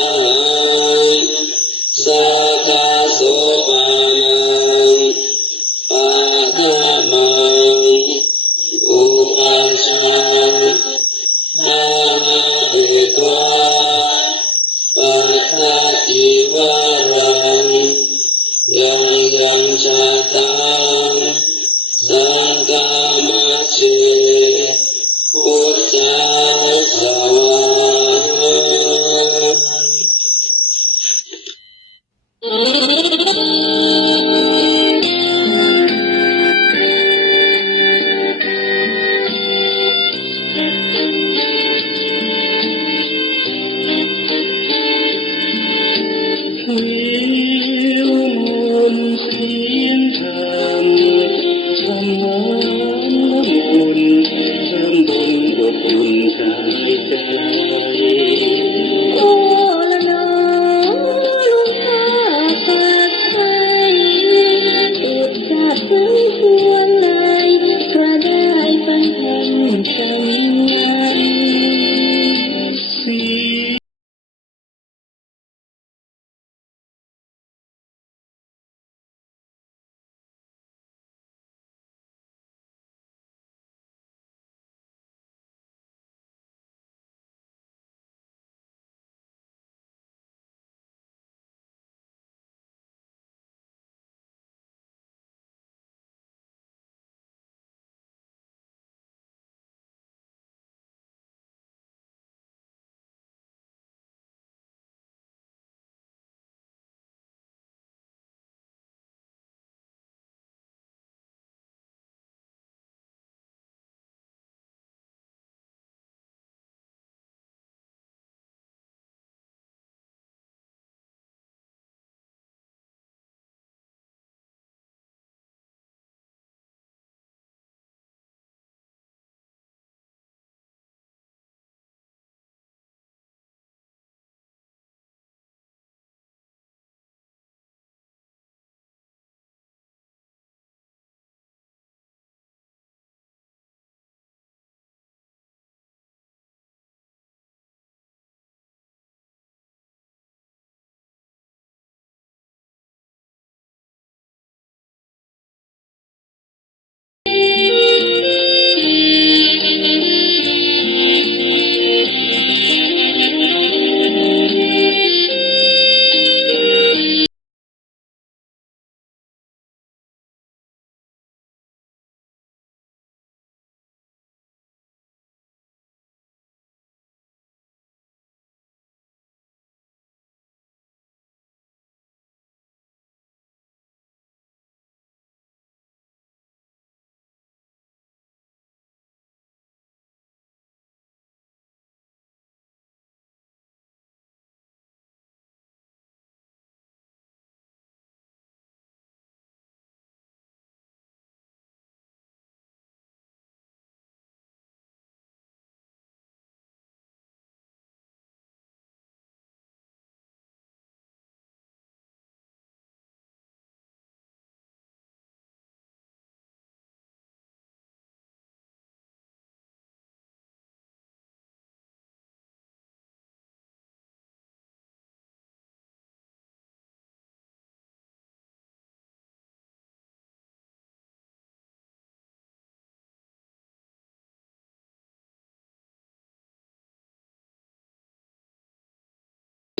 สักขะโสปานังปะทะมังอุปัชฌังนามาเบตวาปัฏฐาจิวารังยังยังชะตังสังฆามัชเชพุทธัสสะวะ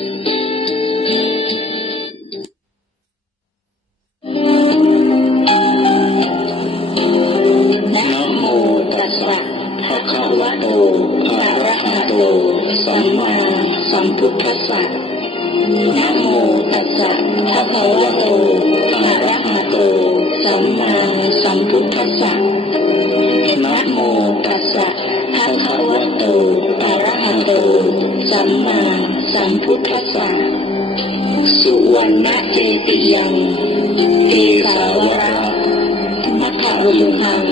นะโมตัสสะภะคะวะโตอะระหะโตสัมมาสัมพุทธัสสะนะโมตัสสะภะคะวะโตอะระหะโตสัมมาสัมพุทธัสสะนะโมตัสสะภะคะวะโตอะระหะโตสัมมาสัมพุทธัสสะสุวรรณเจติยังเอสาวระมัทธวิลุหัง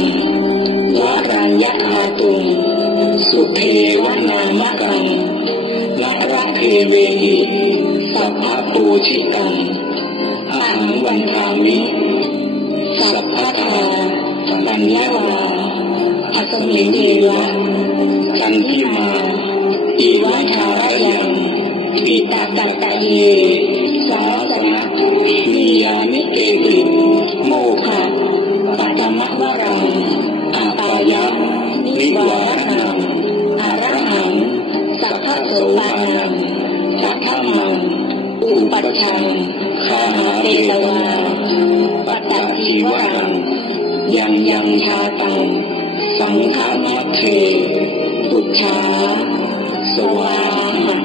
วรัญญคาตุงสุเทวนามะกังละระเทเวหิสัพพะปูชิตังอะหังวันทามิสัพพะทาปัญญาวาอัสมิงเทวะจันทิมาอีวัชาระยังปิตากัตตะเยสาสนะนิยานิเตติโมฆะปัตมะวรังอาปายะนิวารนังอรหังสัพพะโสปานังสัทธมังอุปัชชังคาหาเตตวาปัตตชีวรังยังยังชาตังสังฆมัทเถพุทธาสวาหะ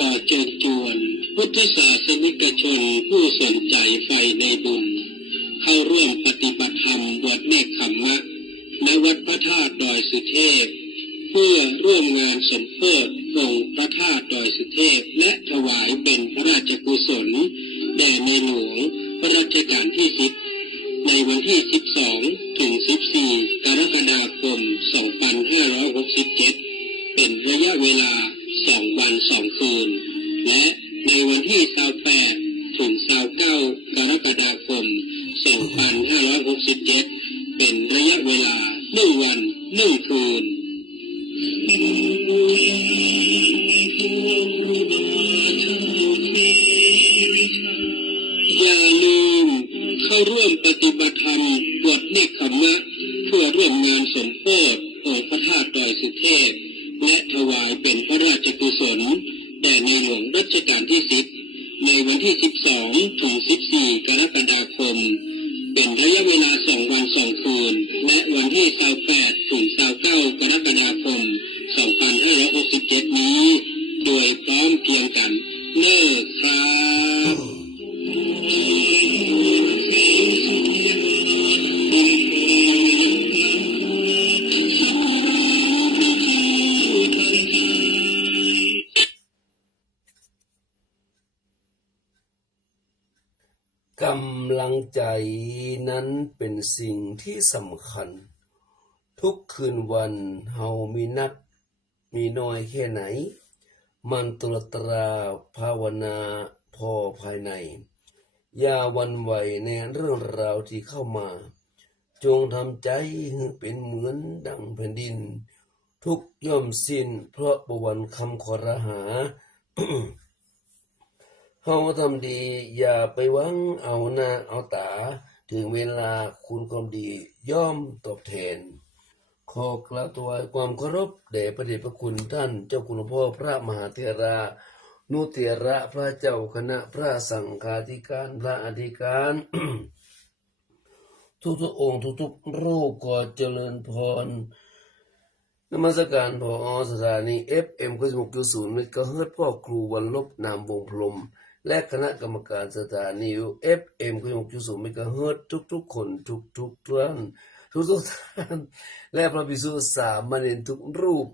ขอเชิญชวนพุทธศาสนิกชนผู้สนใจใฝ่ในบุญเข้าร่วมปฏิบัติธรรมบวชเนกขัมมะณวัดพระธาตุดอยสุเทพเพื่อร่วมงานสมโภชองค์พระธาตุดอยสุเทพและถวายเป็นพระราชกุศลแด่ในหลวงรัชกาลที่ 10ในวันที่ 12 ถึง 14 กรกฎาคม 2567 เป็นระยะเวลา 2 วัน 2 คืน และในวันที่ 28 ถึง 29 กรกฎาคม 2567 เป็นระยะเวลา 1 วัน 1 คืน อย่าลืมเข้าร่วมปฏิบัติธรรมบวชเนกขัมมะเพื่อร่วมงานสมโภชองค์พระธาตุดอยสุเทพและถวายเป็นพระราชกุศลแด่ในหลวงรัชกาลที่ 10ในวันที่ 12 ถึง 14 กรกฎาคมเป็นระยะเวลา 2 วัน 2 คืนและวันที่ 28 ถึง 29 กรกฎาคม 2567 นี้โดยพร้อมเพรียงกันเลิกครับ กำลังใจนั้นเป็นสิ่งที่สำคัญทุกคืนวันเฮามีนักมีน้อยแค่ไหนมันตรตราภาวนาพอภายในอย่าหวั่นไหวในเรื่องราวที่เข้ามาจงทำใจให้เป็นเหมือนดังแผ่นดินทุกย่อมสิ้นเพราะบวันคำขอรหา เฮาทำดีอย่าไปหวังเอาหน้าเอาตาถึงเวลาคุณความดีย่อมตอบแทนขอกราบถวายความเคารพแด่พระเดชพระคุณท่านเจ้าคุณพ่อพระมหาเถระนุเถระพระเจ้าคณะพระสังฆาธิการพระอธิการ ทุกองค์ทุกรูปก็เจริญพรนมัสการผอ.สถานี FM 96.0 เมกะเฮิรตซ์พ่อครูวันลบนามวงพรหมและคณะกรรมการสถานี FM 96.0 เมกะเฮิรตซ์ทุกๆคนทุกท่านทุกท่านและพระภิกษุสามเณรทุกรูป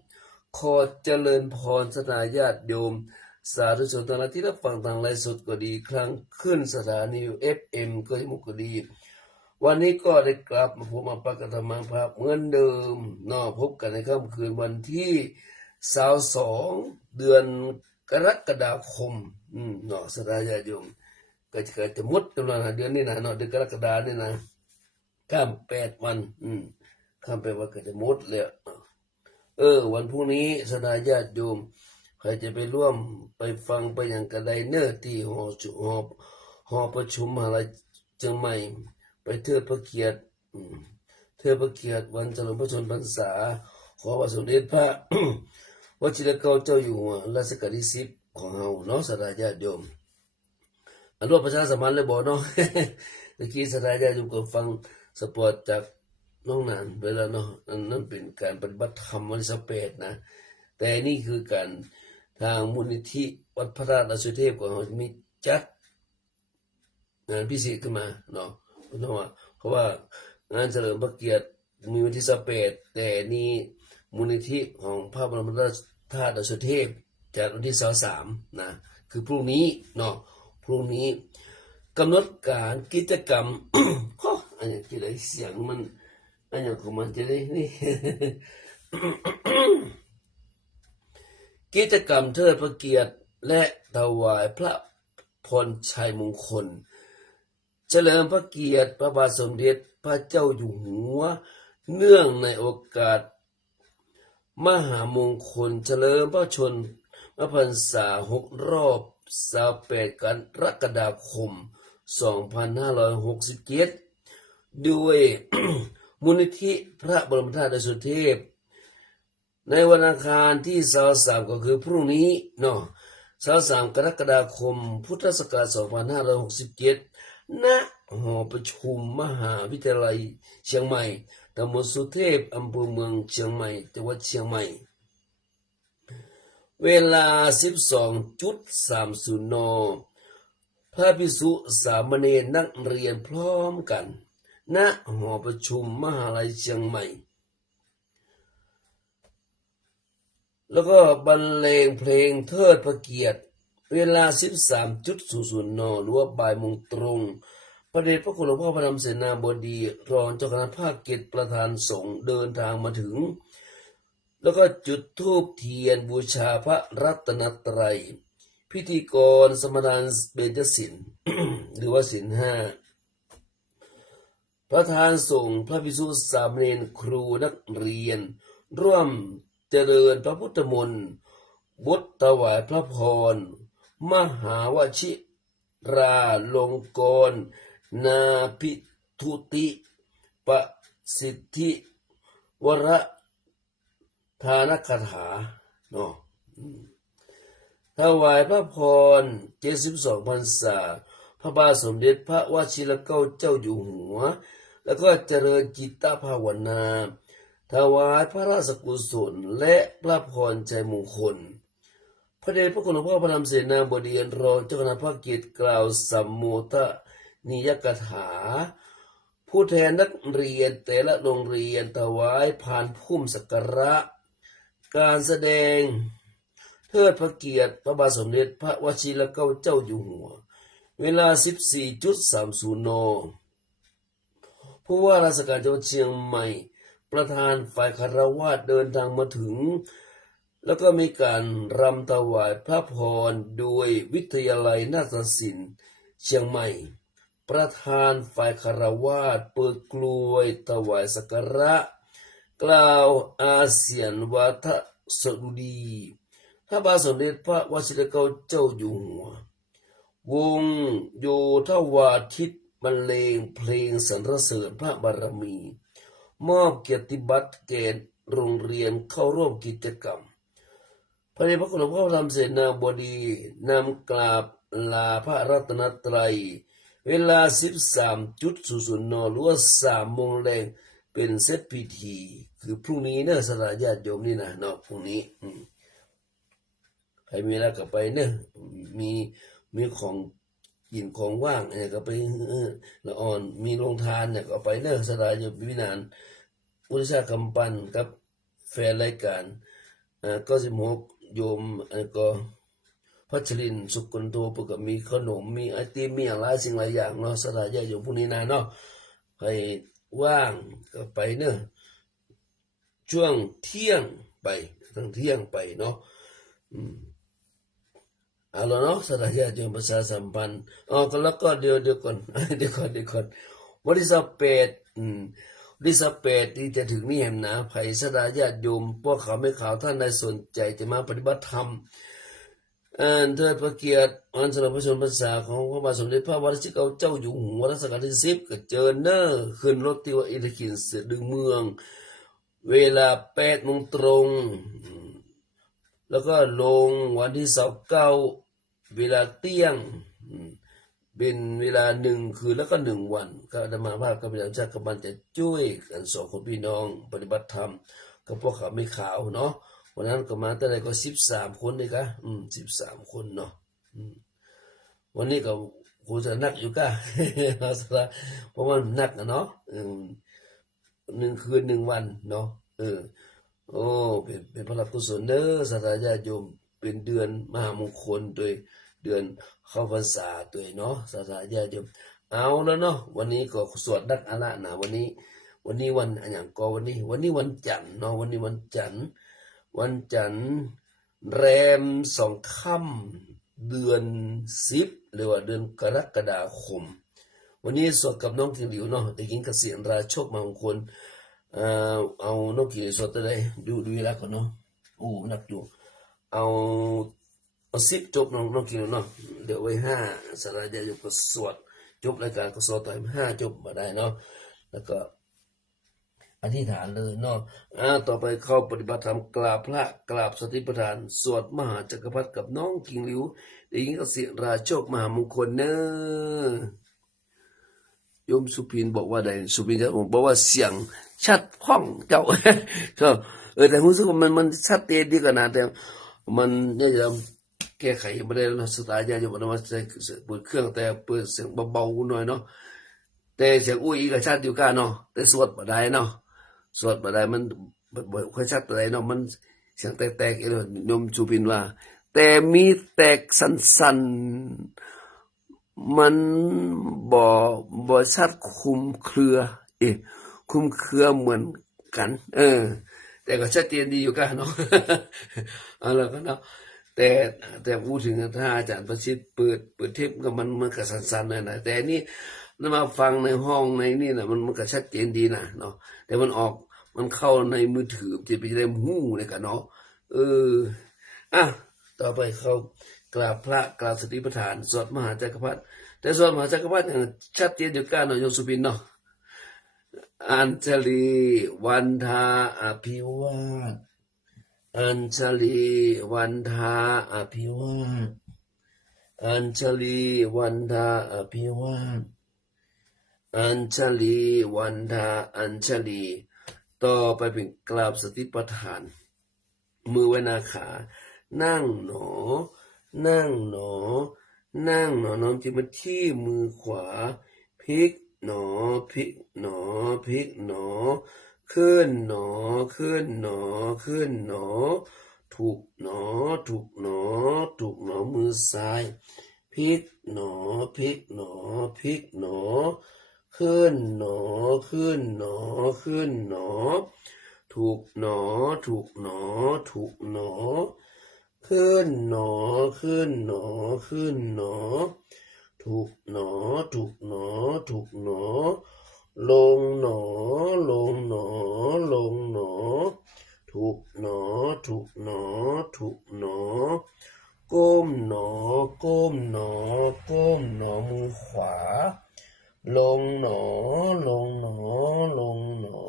ขอเจริญพรสถาญาติโยมสาธุชนทั้งหลายที่รับฟังทางไลฟ์สดก็ดีครั้งขึ้นสถานี FM ก็ดีวันนี้ก็ได้กลับมาพบมาปะกะธรรมภาพเหมือนเดิมพบกันในค่ำคืนวันที่22เดือนกรกฎาคมสถาญาติโยมก็จะหมดกำลังเดือนนี้นะเดือนกรกฎานี่นะข้าม8วันข้าม8วันก็จะหมดแล้ววันพรุ่งนี้สถาญาติโยมใครจะไปร่วมไปฟังไปอย่างกระไดเนอร์ที่หอประชุมมหาลัยเชียงใหม่ไปเทิดพระเกียรติวันเฉลิมพระชนมพรรษาขอพระสมเด็จพระ วชิรเกล้าเจ้าอยู่หัวรัชกาลที่10ของเฮาเนาะสถาญาติโยมอันว่าประชาสัมพันธ์เลยบ่เนาะ เมื่อกี้สถาญาติโยมก็ฟังสปอร์ตจากน้องนานไปแล้วเนาะนั่นเป็นการปฏิบัติธรรมวันที่18นะแต่นี่คือการทางมูลนิธิวัดพระธาตุดอยสุเทพของเรามีจัดงานพิเศษขึ้นมาเนาะเพราะว่างานเฉลิมพระเกียรติมีวันที่18แต่นี่มูลนิธิของพระบรมธาตุดอยสุเทพจัดวันที่23นะคือพรุ่งนี้เนาะพรุ่งนี้กำหนดการกิจกรรม อันนี้ที่ได้เสียงมันอันนี้ของมันจะได้นี่ กิจกรรมเทิดพระเกียรติและถวายพระพรชัยมงคล ลิมพระเกียรติพระบาทสมเด็จพระเจ้าอยู่หัวเนื่องในโอกาสมหามงคลเฉลิมพระชนมพรรษา6 รอบ28 กรกฎาคม 2567 ด้วย มูลนิธิพระบรมธาตุสุเทพในวันอังคารที่23ก็คือพรุ่งนี้เนาะ23 กรกฎาคม พุทธศักราช 2567 ณ หอประชุมมหาวิทยาลัยเชียงใหม่ตำบลสุเทพอำเภอเมืองเชียงใหม่จังหวัดเชียงใหม่เวลา 12.30 น.พระภิกษุสามเณรนักเรียนพร้อมกันณ หอประชุมมหาวิทยาลัยเชียงใหม่แล้วก็บรรเลงเพลงเทิดพระเกียรติเวลา 13.00 น.หรือว่าบ่ายโมงตรงพระเดชพระคุณหลวงพ่อพระนำเสนาบดีรองเจ้าคณะภาค7ประธานสงฆ์เดินทางมาถึงแล้วก็จุดธูปเทียนบูชาพระรัตนตรัยพิธีกรสมทานเบญจศีล หรือว่าศีล 5ประธานสงฆ์พระภิกษุสามเณรครูนักเรียนร่วมเจริญพระพุทธมนต์บทถวายพระพรมหาวชิราลงกรณนาภิทุติปสิทธิวรทานคาถาเนาะถวายพระพร72 พรรษาพระบาทสมเด็จพระวชิรเกล้าเจ้าอยู่หัวแล้วก็เจริญจิตภาวนาถวายพระราชกุศลและพระพรชัยมงคลพระเดชพระคุณหลวงพ่อพระนำเสนาบดีรองเจ้าคณะภาค7กล่าวสัมโมทนิยกถาผู้แทนนักเรียนแต่ละโรงเรียนถวายพานพุ่มสักการะการแสดงเทิดพระเกียรติพระบาทสมเด็จพระวชิรเกล้าเจ้าอยู่หัวเวลา 14.30 น.ผู้ว่าราชการจังหวัดเชียงใหม่ประธานฝ่ายคฤหัสถ์เดินทางมาถึงแล้วก็มีการรำถวายพระพรโดยวิทยาลัยนาฏศิลป์เชียงใหม่ประธานฝ่ายคฤหัสถ์เปิดกลวยถวายสักการะกล่าวอาเซียนวาทสดุดีพระบาทสมเด็จพระวชิรเกล้าเจ้าอยู่หัววงโยธวาทิตบรรเลงเพลงสรรเสริญพระบารมีมอบเกียรติบัตรแก่โรงเรียนเข้าร่วมกิจกรรมพระเดชพระคุณหลวงพ่อพระธรรมเสนาบดีนำกราบลาพระรัตนตรัยเวลา 13.00 น.หรือว่า3 โมงแรงเป็นเซตพิธีคือพรุ่งนี้เนอะสลาญาติโยมนี่นะเนาะพรุ่งนี้ใครมีอะไรก็ไปเนอะมีของกินของว่างเนี่ยก็ไปละอ่อนมีโรงทานเนี่ยก็ไปเนอะสลาญาติวินานอุทิศกำปั้นกับแฟนรายการ96โยมก็พัชรินสุกุลโตปกมีขนมมีไอติมมีหลายสิ่งหลายอย่างเนาะสลาญาติโยมพรุ่งนี้นะเนาะใครว่างก็ไปเนอะช่วงเที่ยงไปตั้งเที่ยงไปเนาะเอาละเนาะสถานที่จึงประชาสัมพันธ์ก็แล้วก็เดี๋ยวก่อนวันที่18ที่จะถึงนี่เห็นนะไผสดาญาติโยมพวกเขาไม่ข่าวท่านใดสนใจจะมาปฏิบัติธรรมเทิดพระเกียรติวันเฉลิมพระชนมพรรษาของพระบาทสมเด็จพระวชิรเกล้าเจ้าอยู่หัวรัชกาลที่10ก็เจอเนอขึ้นรถที่ว่าอิลคินเสดึงเมืองเวลา8 โมงตรงแล้วก็ลงวันที่29เวลาเที่ยงเป็นเวลา1 คืนแล้วก็1 วันก็อาตมาภาพก็พยายามจะกำลังจะช่วยกัน2 คนพี่น้องปฏิบัติธรรมกับพวกเขาไม่ขาวเนาะวันนั้นก็มาแต่ไหนก็13 คนเลยค่ะ13 คนเนาะวันนี้ก็คงจะนักอยู่ก้าเพราะว่านักนะเนาะ1 คืน 1 วันเนาะโอ้เป็นพระกุศลเด้อสาธารณญาติโยมเป็นเดือนมหามงคลโดยเดือนเข้าพรรษาตัวเนาะสาธารณญาติโยมเอาแล้วเนาะวันนี้ก็สวดนักอาละนะวันนี้วันอย่างก็วันนี้วันจันทร์เนาะวันนี้วันจันทร์แรม2 ค่ำเดือน10หรือว่าเดือนกรกฎาคม วันนี้สวดกับน้องกิงหลิวเนาะเด็กหญิงเกษียณราโชคมงคลเอาน้องกิงหลิวสวดได้ดูเวลาก่อนเนาะโอ้หนักอยู่เอา10จบน้องกิงหลิวเนาะเดี๋ยวไว้5สาระยกก็สวดจบรายการก็สวดต่อ5จบมาได้เนาะแล้วก็อธิษฐานเลยเนาะต่อไปเข้าปฏิบัติธรรมกราบพระกราบสติปัฏฐานสวดมหาจักรพรรดิกับน้องกิงหลิวเด็กหญิงเกษียณราโชคมหามงคลเนอะโยมสุพินบอกว่าใดสุพินจะบอกว่าเสียงชัดพ้องเจ้า ก็แต่รู้สึกว่ามันชัดเจนดีกว่านะแต่มันเนี่ยจะแก้ไขไม่ได้แล้วสไตล์จะบอกว่าใช้เปิดเครื่องแต่เปิดเสียงเบาๆหน่อยเนาะแต่เสียงอุ้ยก็ชัดอยู่กันเนาะแต่สวดบ่ได้เนาะสวดบ่ได้มันบ่ค่อยชัดอะไรเนาะมันเสียงแตกๆเลยโยมสุพินว่าแต่มีแตกสั้นๆมันบ่ชัดคุมเครือคุมเครือเหมือนกันแต่ก็ชัดเจนดีอยู่กันเนาะ เอาล่ะก็เนาะแต่พูดถึงถ้าอาจารย์ประสิทธิ์เปิดเทปก็มันก็สั้นๆหน่อยนะแต่นี่มาฟังในห้องในนี่นะมันก็ชัดเจนดีนะเนาะแต่มันเข้าในมือถือจะไปได้หูเลยกันเนาะต่อไปเข้ากราบพระกราบสติปัฏฐานสวดมหาจักรพรรดิแต่สวดมหาจักรพรรดิชัดเจนอยู่กันเนาะโยมสุบินเนาะอัญชลีวันทาอภิวาทอัญชลีวันทาอภิวาทอัญชลีวันทาอภิวาทอัญชลีวันทาอัญชลีต่อไปเป็นกราบสติปัฏฐานมือไว้หน้าขานั่งหนอนั่งหนอนั่งหนอน้อมจิตมาที่มือขวาพลิกหนอพลิกหนอพลิกหนอขึ้นหนอขึ้นหนอขึ้นหนอถูกหนอถูกหนอถูกหนอมือซ้ายพลิกหนอพลิกหนอพลิกหนอขึ้นหนอขึ้นหนอขึ้นหนอถูกหนอถูกหนอถูกหนอขึ้นหนอขึ้นหนอขึ้นหนอถูกหนอถูกหนอถูกหนอลงหนอลงหนอลงหนอถูกหนอถูกหนอถูกหนอก้มหนอก้มหนอก้มหนอมือขวาลงหนอลงหนอลงหนอ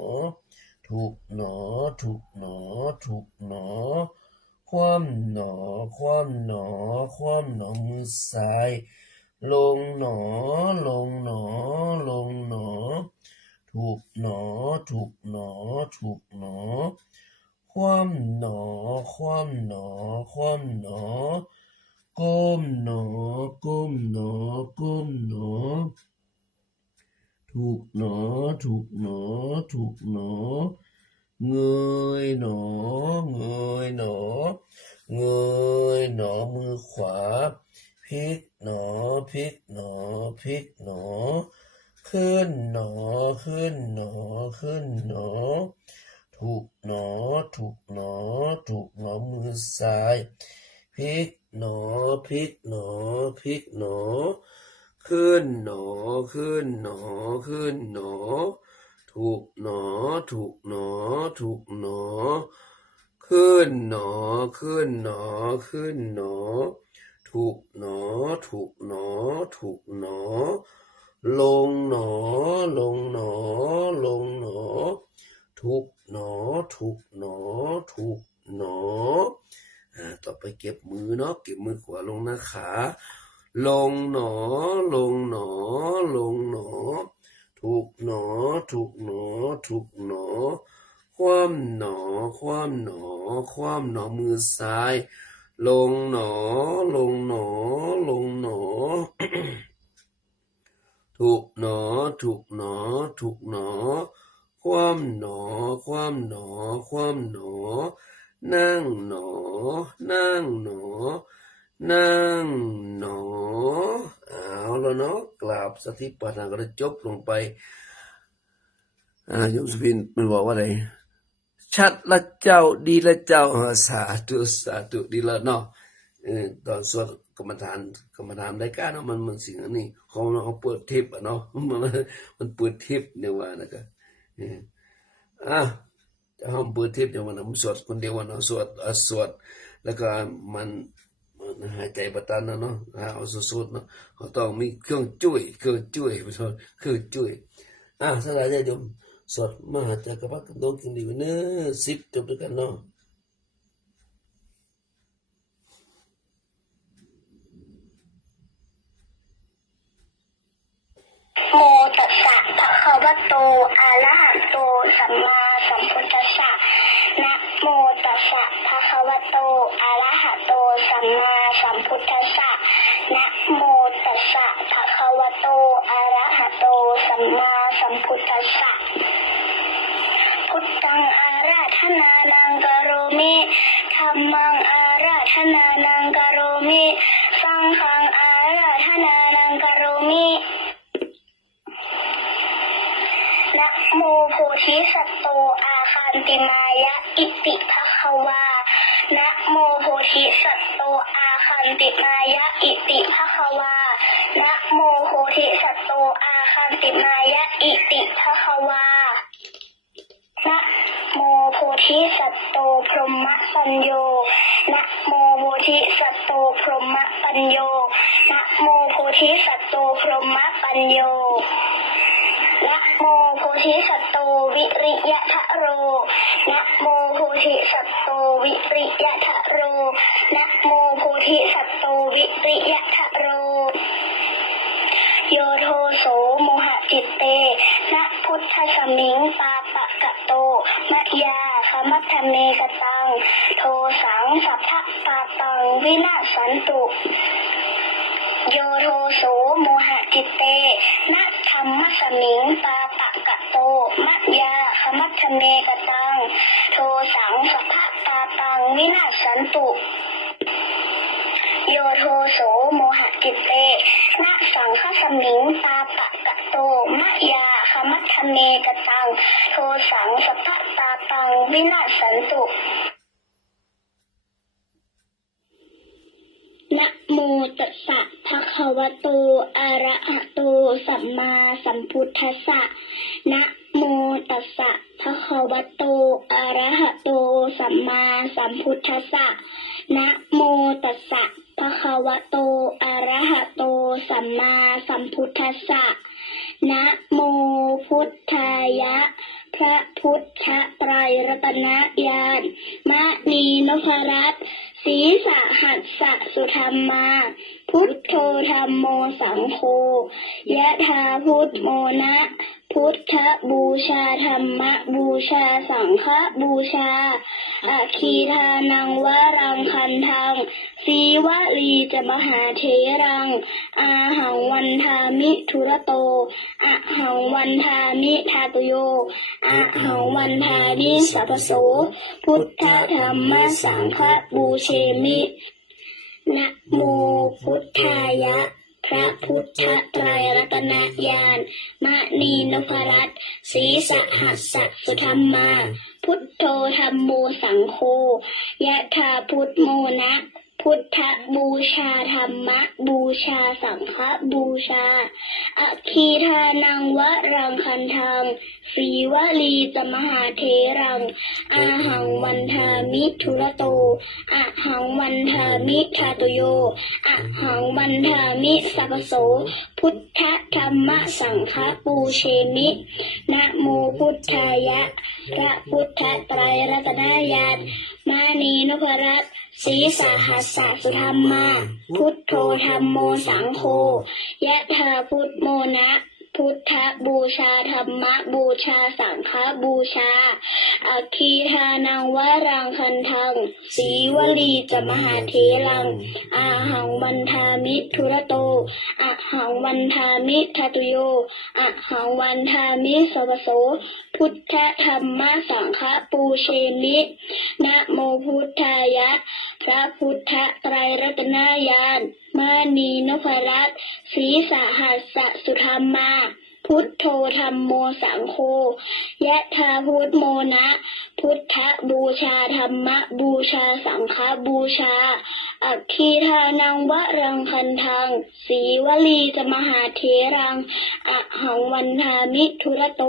ถูกหนอถูกหนอถูกหนอคว่ำหนอคว่ำหนอคว่ำหนอมือซ้ายลงหนอลงหนอลงหนอถูกหนอถูกหนอถูกหนอคว่ำหนอคว่ำหนอคว่ำหนอก้มหนอก้มหนอก้มหนอถูกหนอถูกหนอถูกหนอเงยหนอเงยหนอเงยหนอมือขวาพลิกหนอพลิกหนอพลิกหนอขึ้นหนอขึ้นหนอขึ้นหนอถูกหนอถูกหนอถูกหนอมือซ้ายพลิกหนอพลิกหนอพลิกหนอขึ้นหนอขึ้นหนอขึ้นหนอถูกหนอถูกหนอถูกหนอขึ้นหนอขึ้นหนอขึ้นหนอถูกหนอถูกหนอถูกหนอลงหนอลงหนอลงหนอถูกหนอถูกหนอถูกหนอต่อไปเก็บมือเนาะเก็บมือขวาลงหน้าขาลงหนอลงหนอลงหนอถูกหนอถูกหนอถูกหนอคว่ำหนอคว่ำหนอคว่ำหนอมือซ้ายลงหนอลงหนอลงหนอ ถูกหนอถูกหนอถูกหนอคว่ำหนอคว่ำหนอคว่ำหนอนั่งหนอนั่งหนอนั่งหนอเอาแล้วเนาะกราบสติปัฏฐานก็จะจบลงไปโยมสุพินมันบอกว่าอะไรชัดละเจ้าดีละเจ้าสาธุสาธุดีละเนาะตอนสวด กรรมฐานได้การเนาะมันสิ่งอันนี้เขาเปิดทิพย์เนาะมันเปิดทิพย์เนี่ยว่านะก็จะห้องเปิดทิพย์เนี่ยวันนั้นสวดคนเดียววันนั้นสวดแล้วก็มันหายใจประตันเนาะเอาสุดๆเนาะเขาต้องมีเครื่องช่วยเครื่องช่วยสลายญาติโยมสวดมหาจักรพรรดิโดนกินดีเนอะ10จบด้วยกันเนาะโมตัสสะภะคะวะโตอะระหะโตสัมมาสัมพุทธัสสะนะโมตัสสะภะคะวะโตอะระหะโตสัมมาสัมพุทธัสสะนะโมตัสสะภะคะวะโตอะระหะโตสัมมาสัมพุทธัสสะพุทธังอาราธนานังกโรมิธัมมังอาราธนานังกโรมิสังฆังอาราธนานังกโรมินะโมโพธิสัตโตอาคันติมายะอิติภควานะโมโพธิสัตโตอาคันติมายะอิติภควานะโมโพธิสัตโตอาคันติมายะอิติภควานะโมโพธิสัตโตพรหมปัญโยนะโมโพธิสัตโตพรหมปัญโยนะโมโพธิสัตโตพรหมปัญโยนะโมโพธิสัตโตวิริยะทะโรนะโมโพธิสัตโตวิริยะทะโรนะโมโพธิสัตโตวิริยะทะโรโยโทโสโมหะจิตเตนะพุทธสมิงปาปะกะโตมะยาคมัทเมกตังโทสังสัพพะตาตังวินาสันตุโยโทโสโมหะจิตเตนะธรรมสมิงปาปะกะโตมะยาคมัทเมกตังโทสังสัพพะตาตังวินาสันตุโยโทโสโมหะจิตเตนะสังฆสมิงปาปะกะโตมะยาคมัทเมกตังโทสังสัพพะตาตังวินาสันตุนะโมตัสสะภะคะวะโตอะระหะโตสัมมาสัมพุทธัสสะนะโมตัสสะภะคะวะโตอะระหะโตสัมมาสัมพุทธัสสะนะโมตัสสะภะคะวะโตอะระหะโตสัมมาสัมพุทธัสสะนะโมพุทธายะพระพุทธไตรรัตนญาณมณีนพรัตน์ศีสหัสสะสุธรรมาพุทโธธัมโมสังโฆยะถาพุทโมนะพุทธบูชาธัมมบูชาสังฆบูชาอะคีทานังวรังคันทังสีวลีจะมหาเถรังอาหังวันทามิทุระโตอะหังวันทามิทาตุโยอะหังวันทามิสัพพโสพุทธธัมมสังฆบูเชมินะโมพุทธายะพระพุทธไตรรัตนญาณมณีนพรัตน์ศีสหัสสะสุธรรมาพุทโธธัมโมสังโฆยะถาพุทโมนะพุทธบูชาธัมมบูชาสังฆบูชาอะคีทานังวรังคันทังสีวลีจะมหาเถรังอาหังวันทามิทุระโตอะหังวันทามิทาตุโยอะหังวันทามิสัพพโสพุทธธัมมสังฆปูเชมินะโมพุทธายะพระพุทธไตรรัตนญาณมณีนพรัตน์ศีสหัสสะสุธรรมาพุทโธธัมโมสังโฆยะถาพุทโมนะพุทธบูชาธัมมบูชาสังฆบูชาอะคีทานังวรังคันทังสีวลีจะมหาเถรังอาหังวันทามิทุระโตอะหังวันทามิทาตุโยอะหังวันทามิสัพพโสพุทธธัมมสังฆปูเชมินะโมพุทธายะพระพุทธไตรรัตนญาณมณีนพรัตน์ศีสหัสสะสุธรรมา พุทโธธัมโมสังโฆยะถาพุทโมนะพุทธบูชาธัมมบูชาสังฆบูชาอัคคีทานังวะรังคันทังสีวลีจะมหาเถรังอะหังวันทามิทุระโต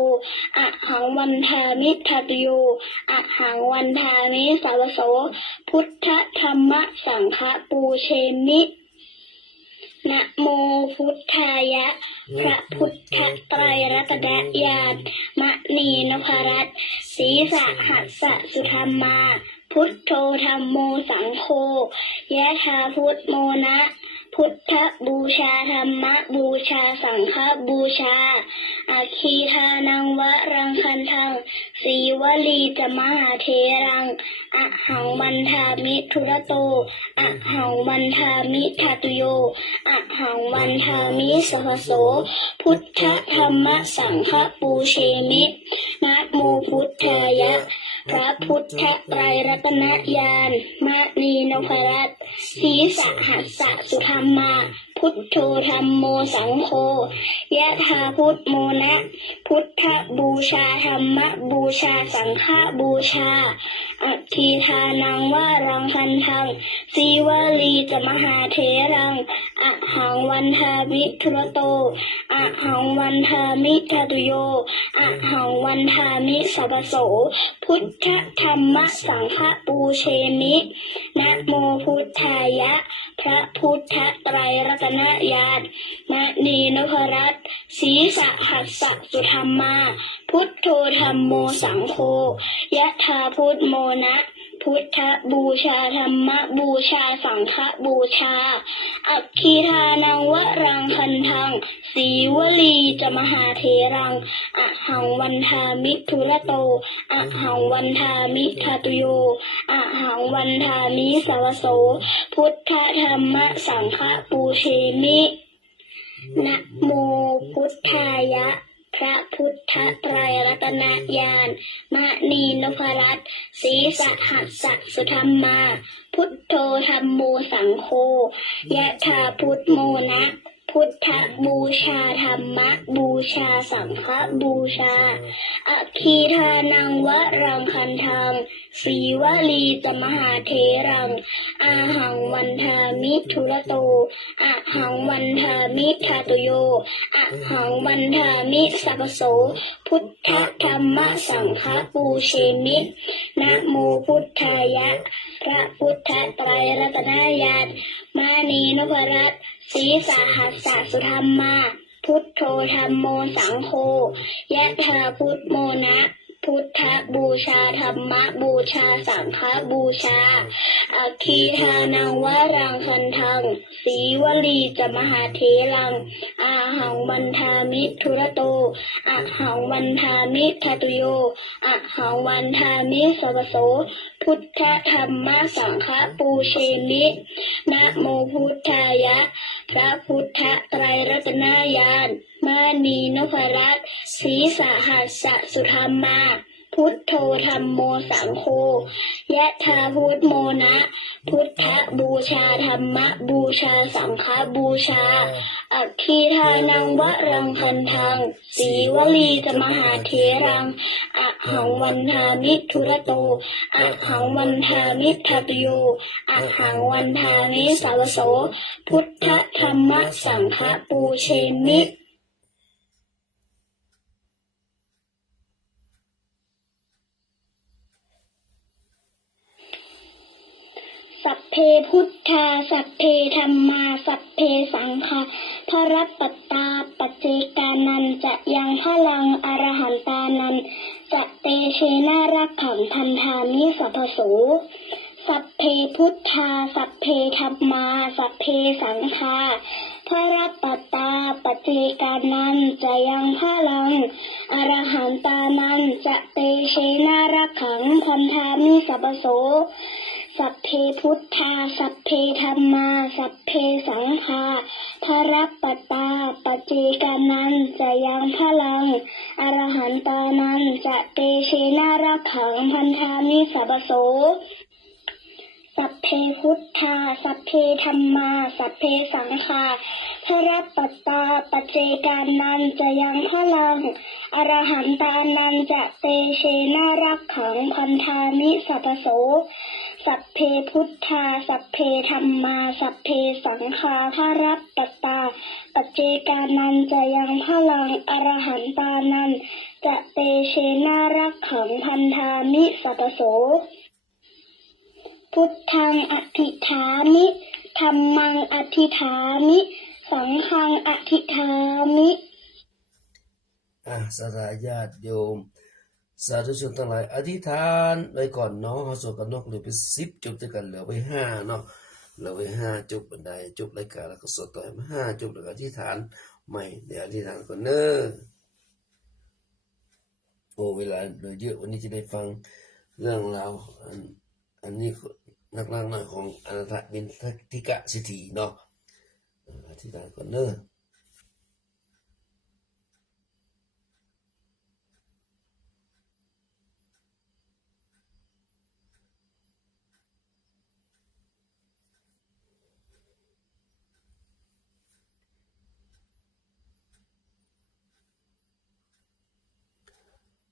อะหังวันทามิทัตโยอะหังวันทามิสาวโสพุทธธัมมสังฆปูเชมินะโมพุทธายะพระพุทธไตรรัตนญาณมณีนพรัตน์ศีสะหัสสะสุธรรมาพุทโธธัมโมสังโฆยะถาพุทโมนะพุทธบูชาธัมมบูชาสังฆบูชาอาคีทานังวะรังคันทังสีวลีจะมหาเทรังอะหังวันทามิทุระโตอะหังวันทามิทัตุโยอะหังวันทามิสหโสพุทธธัมมสังฆปูเชมินะโมพุทธายะพระพุทธไตรรัตนญาณมณีนพรัตน์ศีสะหัสสะสุธรรมาพุทโธธัมโมสังโฆยะถาพุทโมนะพุทธบูชาธัมมบูชาสังฆบูชาอัคคีทานังวะรังคันทังสีวลีจะมหาเถรังอะหังวันทามิทุระโตอะหังวันทามิทัตุโยอะหังวันทามิสัพพโสพุทธธัมมสังฆปูเชมินะโมพุทธายะพระพุทธไตรรัตนญาณมณีนพรัตน์ศีสะหัสสะสุธรรมาพุทโธธัมโมสังโฆยะถาพุทโมนะพุทธบูชาธัมมบูชาสังฆบูชาอัคคีทานังวะรังคันทังสีวลีจะมหาเถรังอะหังวันทามิทุระโตอะหังวันทามิทัตุโยอะหังวันทามิสาวโสพุทธธัมมสังฆปูเชมินะโมพุทธายะพระพุทธไตรรัตนญาณมณีนพรัตน์ศีสะหัสสะสุธรรมาพุทโธธัมโมสังโฆยะถาพุทโมนะพุทธบูชาธัมมบูชาสังฆบูชาอัคคีทานังวะรังคันทังสีวลีจะมหาเถรังอาหังวันทามิทุระโตอะหังวันทามิทัตุโยอะหังวันทามิสัพพโสพุทธธัมมสังฆปูเชมินะโมพุทธายะพระพุทธไตรรัตนญาณมณีนพรัตน์ศีสะหัสสะสุธรรมาพุทโธธัมโมสังโฆยะถาพุทโมนะพุทธบูชาธัมมบูชาสังฆบูชาอัคคีทานังวะรังคันทังสีวลีจะมหาเถรังอาหังวันทามิทุระโตอะหังวันทามิทัตุโยอะหังวันทามิสัพพโสพุทธธัมมสังฆปูเชมินะโมพุทธายะพระพุทธไตรรัตนญาณมณีนพรัตน์ศีสะหัสสะสุธรรมาพุทโธธัมโมสังโฆยะถาพุทโมนะพุทธบูชาธัมมบูชาสังฆบูชาอัคคีทานังวะรังคันทังสีวลีจะมหาเถรังอะหังวันทามิทุระโตอะหังวันทามิทัตุโยอะหังวันทามิสาวโสพุทธธัมมสังฆปูเชมิสัพเพพุทธาสัพเพธัมมาสัพเพสังฆาพระปัตตาปัจเจกานันจะยังพลังอรหันตานันจะเตเชนารักขังทันทามิสัพพโสสัพเพพุทธาสัพเพธัมมาสัพเพสังฆาพระปัตตาปัจเจกานันจะยังพลังอรหันตานันจะเตเชนารักขังทันทามิสัพพโสสัพเพพุทธาสัพเพธัมมาสัพเพสังฆาพระปัตตาปัจเจกานันจะยังพลังอรหันตานันจะเตเชนารักขังพันธามิสัพพโส สัพเพพุทธาสัพเพธัมมาสัพเพสังฆาพระรัตปัตตาปัจเจกานันจะยังพลังอรหันตานันจะเตเชนารักขังพันธามิสัพโสสัพเพพุทธาสัพเพธัมมาสัพเพสังฆาพระรัตปัตตาปัจเจกานันจะยังพลังอรหันตานันจะเตเชนารักขังพันธามิสัพโสพุทธังอธิฐามิธัมมังอธิฐามิสังฆังอธิฐามิสาญาติโยมสาธุชนทั้งหลายอธิษฐานไว้ก่อนเนาะเฮาสวดกันเนาะเหลือไป10จบด้วยกันเหลือไว้5เนาะเหลือไว้5จบบันไดจบรายการแล้วก็สวดต่อให้5จบแล้วก็อธิษฐานใหม่เดี๋ยวอธิษฐานก่อนเด้อโอ้เวลาเหลือเยอะวันนี้จะได้ฟังเรื่องราวอันนี้นักล่างหน่อยของอนันทบิณฑิกะเศรษฐีเนาะอธิษฐานก่อนเด้อ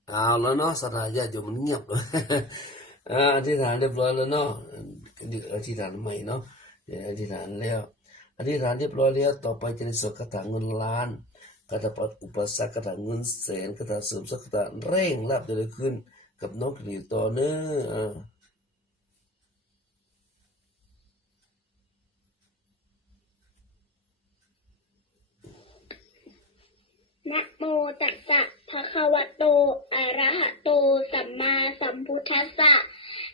เอาแล้วเนาะสถานญาติโยมมันเงียบเลยอธิษฐานเรียบร้อยแล้วเนาะอธิษฐานใหม่เนาะอธิษฐานแล้วอธิษฐานเรียบร้อยแล้วต่อไปจะได้สวดคาถาเงินล้านคาถาปัดอุปสรรคคาถาเงินแสนคาถาเสริมสักคาถาเร่งรับจะได้ขึ้นกับน้องกรีต่อเนื้อนะโมตัสสะภะคะวะโตอะระหะโตสัมมาสัมพุทธัสสะ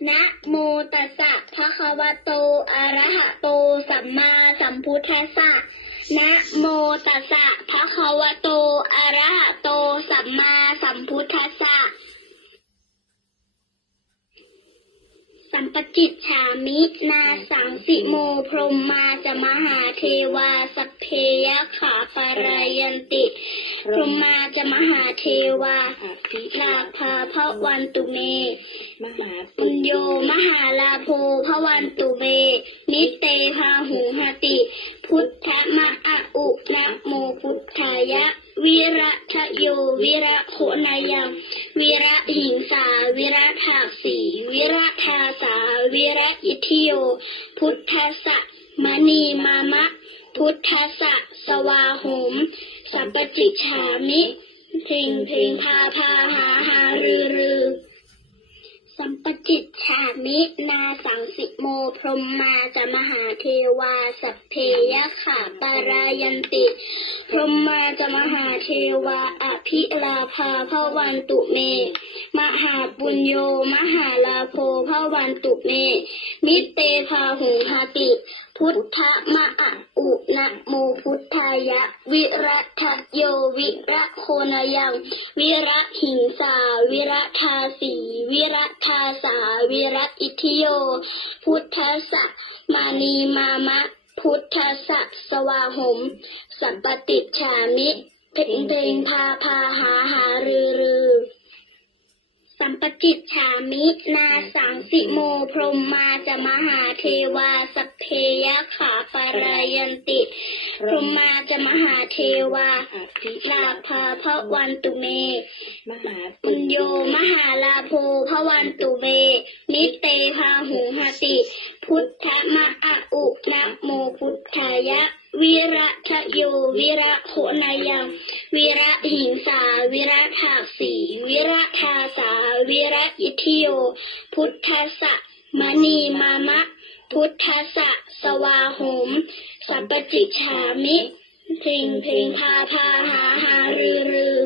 นะโมตัสสะภะคะวะโตอะระหะโตสัมมาสัมพุทธัสสะนะโมตัสสะภะคะวะโตอะระหะโตสัมมาสัมพุทธัสสะสัมปจิตฉามินาสังสิโมพรหมมาจะมหาเทวาสัพเพยะขาปารายันติพรหมมาจะมหาเทวาลาภาภวันตุเมมหาปุญโยมหาลาโภภวันตุเมนิเตภาหุหติพุทธมะอะอุนะโมพุทธายะวิระทะโยวิระโคนายังวิระหิงสาวิระถากสีวิระทาสาวิระอิทิโยพุทธัสสะมณีมามะพุทธัสสะสวาหมสัพปจิฉามิเพลงพาหารือสัมปจิตฉามินาสังสิโมพรหมมาจะมหาเทวาสัพเพยะขาปารายันติพรหมมาจะมหาเทวาอภิลาภาภวันตุเมมหาปุญโยมหาลาโภภวันตุเมมิเตภาหุหติพุทธมะอะอุนะโมพุทธายะวิรัตโยวิระโคนายังวิระหิงสาวิระทาสีวิระทาสาวิระอิทิโยพุทธัสสะมานีมามะพุทธัสสะสวาหมสัมปติฉามิเพลงพาหารือสัมปจิตฉามินาสังสิโมพรหมมาจะมหาเทวาสัพเพยะขาปารายันติพรหมมาจะมหาเทวาลาภาภวันตุเมมหาปุญโยมหาลาโภภวันตุเมนิเตภาหุหติพุทธมะอะอุนะโมพุทธายะวิระทะโยวิระโคนายังวิระหิงสาวิระถากสีวิระทาสาวิระอิทิโยพุทธัสสะมณีมามะพุทธัสสะสวาหมสัพปจิฉามิเพลงพาหารือ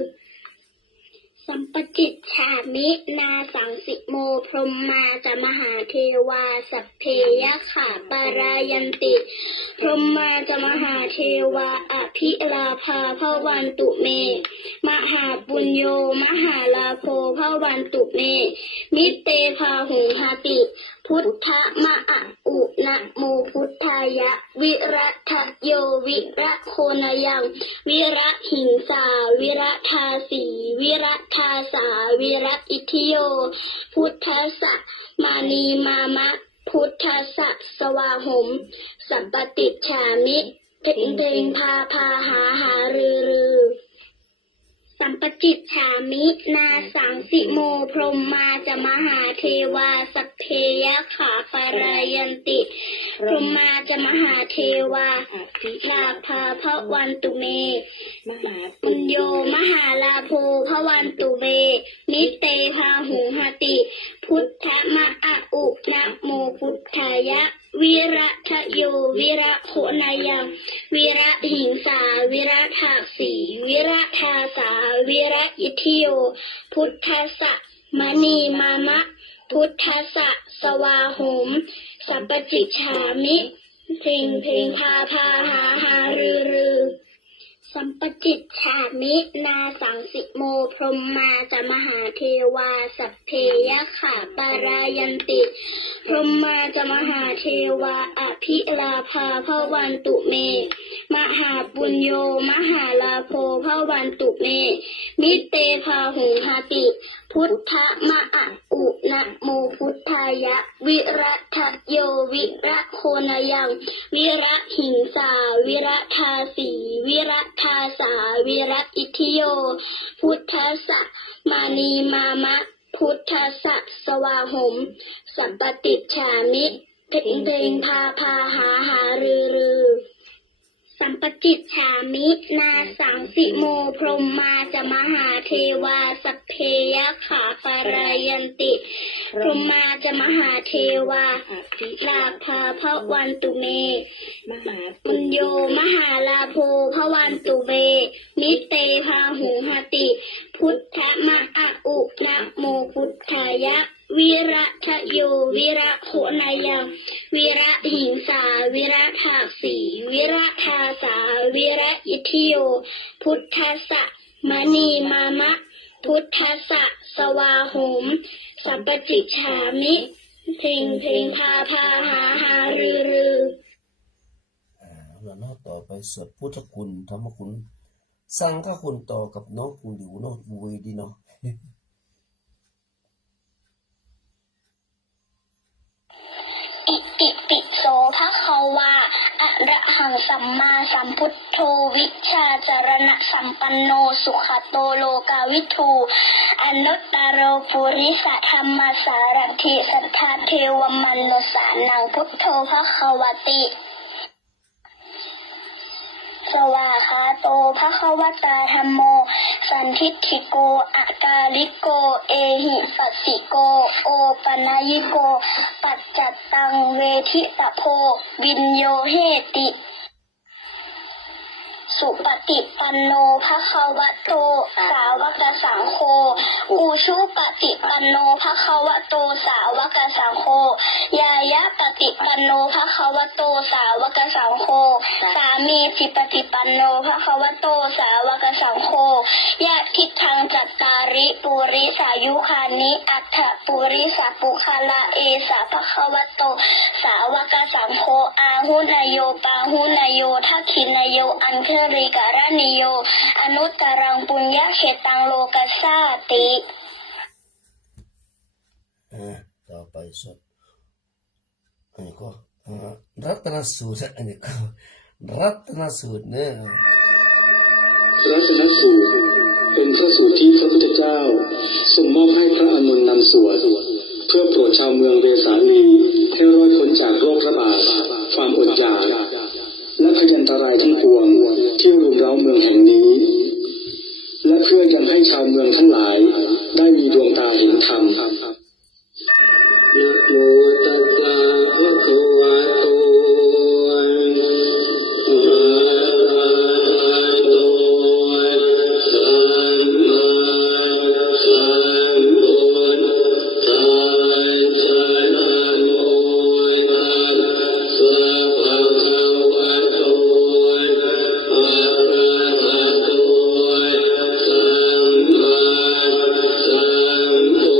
สัมปจิตฉามินาสังสิโมพรหมมาจะมหาเทวาสัพเพยะขาปารายันติพรหมมาจะมหาเทวาอภิลาภาภวันตุเมมหาปุญโยมหาลาโภภวันตุเมมิเตภาหุหติพุทธมะอะอุนะโมพุทธายะวิรัตโยวิระโคนายังวิระหิงสาวิระทาสีวิระทาสาวิระอิทิโยพุทธัสสะมานีมามะ พุทธัสสะสวาหมสัมปติฉามิเพ่งเพ่งพาพาหาหารือรือสัมปจิตฉามินาสังสิโมพรหมาจะมหาเทวาสัพเพยะขาปารายันติพรหมาจะมหาเทวาลาภาภวันตุเมปุญโยมหาลาโภภวันตุเวนิเตภาหุงหติพุทธมะอะอุนะโมพุทธายะวิระทะโยวิระโคนายังวิระหิงสาวิระทาสีวิระทาสาวิระอิทิโยพุทธัสสะมณีมามะพุทธัสสะสวาหมสัพปจิฉามิเพ่งเพ่งพาพาหาหารือรือสัมปจิตฉามินาสังสิโมพรหมาจะมหาเทวาสัพเพยะขาปารายันติพรหมาจะมหาเทวาอภิลาภาภวันตุเมมหาปุญโยมหาลาโภภวันตุเมมิเตภาหุงหติพุทธมะอะอุนะโมพุทธายะวิระทะโยวิระโคนายังวิระหิงสาวิระทาสีวิระทาสาวิระอิทิโยพุทธัสสะมานีมามะพุทธัสสะสวาหมสัมปติฉามิเพ่งเพ่งพาพาหาหารือรือสัมปจิตฉามินาสังสิโมพรหมาจะมหาเทวาสัพเพยะขาปารายันติพรหมาจะมหาเทวาลาภาภวันตุเมปุญโยมหาลาโภภวันตุเวนิเตภาหุงหติพุทธมะอะอุนะโมพุทธายะวิระทะโยวิระโคนายังวิระหิงสาวิระทาสีวิระทาสาวิระอิทิโยพุทธัสสะมณีมามะพุทธัสสะสวาหมสัพปจิฉามิเพ่งเพ่งพาพาหาหารือรือแล้วน้องต่อไปสวดพุทธคุณธรรมคุณสังฆคุณต่อกับน้องปูหลิวน้องบุยดีเนาะอิติปิโสภะคะวาอะระหังสัมมาสัมพุทโธวิชาจารณะสัมปันโนสุขโตโลกาวิทูอนุตตโรปุริสธรรมสารังทิสัทธาเทวมนุสานังพุทโธภะคะวติสวาคาโตภะคะวตาธัมโมสันทิฏฐิโกอะกาลิโกเอหิปัสสิโกโอปนัยิโกปัจจัตตังเวทิตโพวินโยเหติสุปฏิปันโนภะคะวะโตสาวกสังโฆอุชุปฏิปันโนภะคะวะโตสาวกสังโฆยายะปฏิปันโนภะคะวะโตสาวกสังโฆสามีจิปฏิปันโนภะคะวะโตสาวกสังโฆยะทิทังจัตตาริปุริสายุคานิอัฏฐปุริสปุคละเอสะภะคะวะโตสาวกสังโฆอาหุนโยปาหุนโยทักขินโยอันเคริการณิโยอนุตตรังปุญญเขตังโลกัสสาติต่อไปสวดอันนี้ก็รัตนสูตรอันนี้ก็รัตนสูตรเนี่ยรัตนสูตรเป็นพระสูตรที่พระพุทธเจ้าทรงมอบให้พระอานนท์นำสวดเพื่อโปรดชาวเมืองเวสาลีให้รอดพ้นจากโรคระบาดความอดอยากและพยันตรายทั้งปวงที่รุมเร้าเมืองแห่งนี้และเพื่อยังให้ชาวเมืองทั้งหลายได้มีดวงตาเห็นธรรมนะโมตัสสะภะคะวะโตอะระหะโตสัมมาสัมพุทธัสสะนะโมตัสสะภะคะวะโตอะระหะโตสัมมาสัมพุ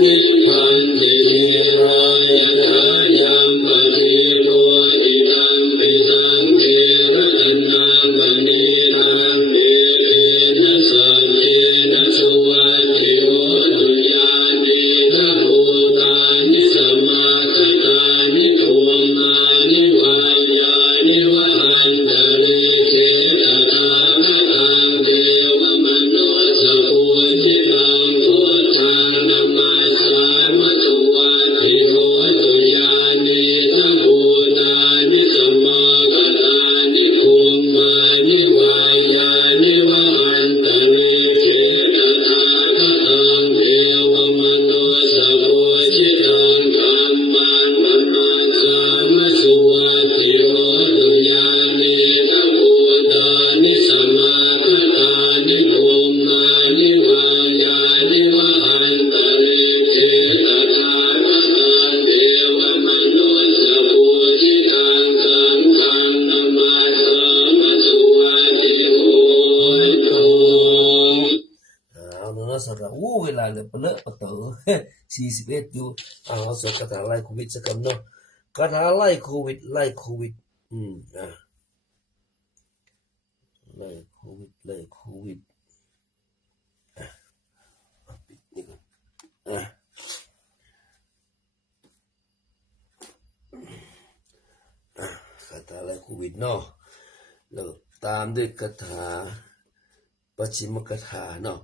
นิพพันติรายกายามปริโรติตังปิสังเกระตนามณีนังเมเตนะสัมเทนะสุวัตติโหตุญาณิทัพภูตานิสมาคตานิโทมานิวายานิวหันตเรเขตถาคตังเทวมโนสภูจิตังพุทธังนามาสามะตุวัตติโหตุญาณิทัพภูตานิสมาคตานิโทมานิวายานิวหันตเรเขตถาคตังเทวมโนสภูจิตังธัมมังนามาสามะสุวัตติโหตุญาณิทัพภูตานิสมาคตานิโทมานิวายานิวหันตเรเขตถาคตังเทวมโนสภูจิตังสังฆังนามาสามะสุวัตติโหตุ เอาเนาะสำหรับเวลาเหลือเปลอะปะเต๋อ41อยู่เอาสวดคาถาไล่โควิดสักคำเนาะคาถาไล่โควิดไล่โควิดไล่โควิดไล่โควิดปิดนี่ก่อนคาถาไล่โควิดเนาะแล้วตามด้วยคาถาปัจฉิมกถาเนาะ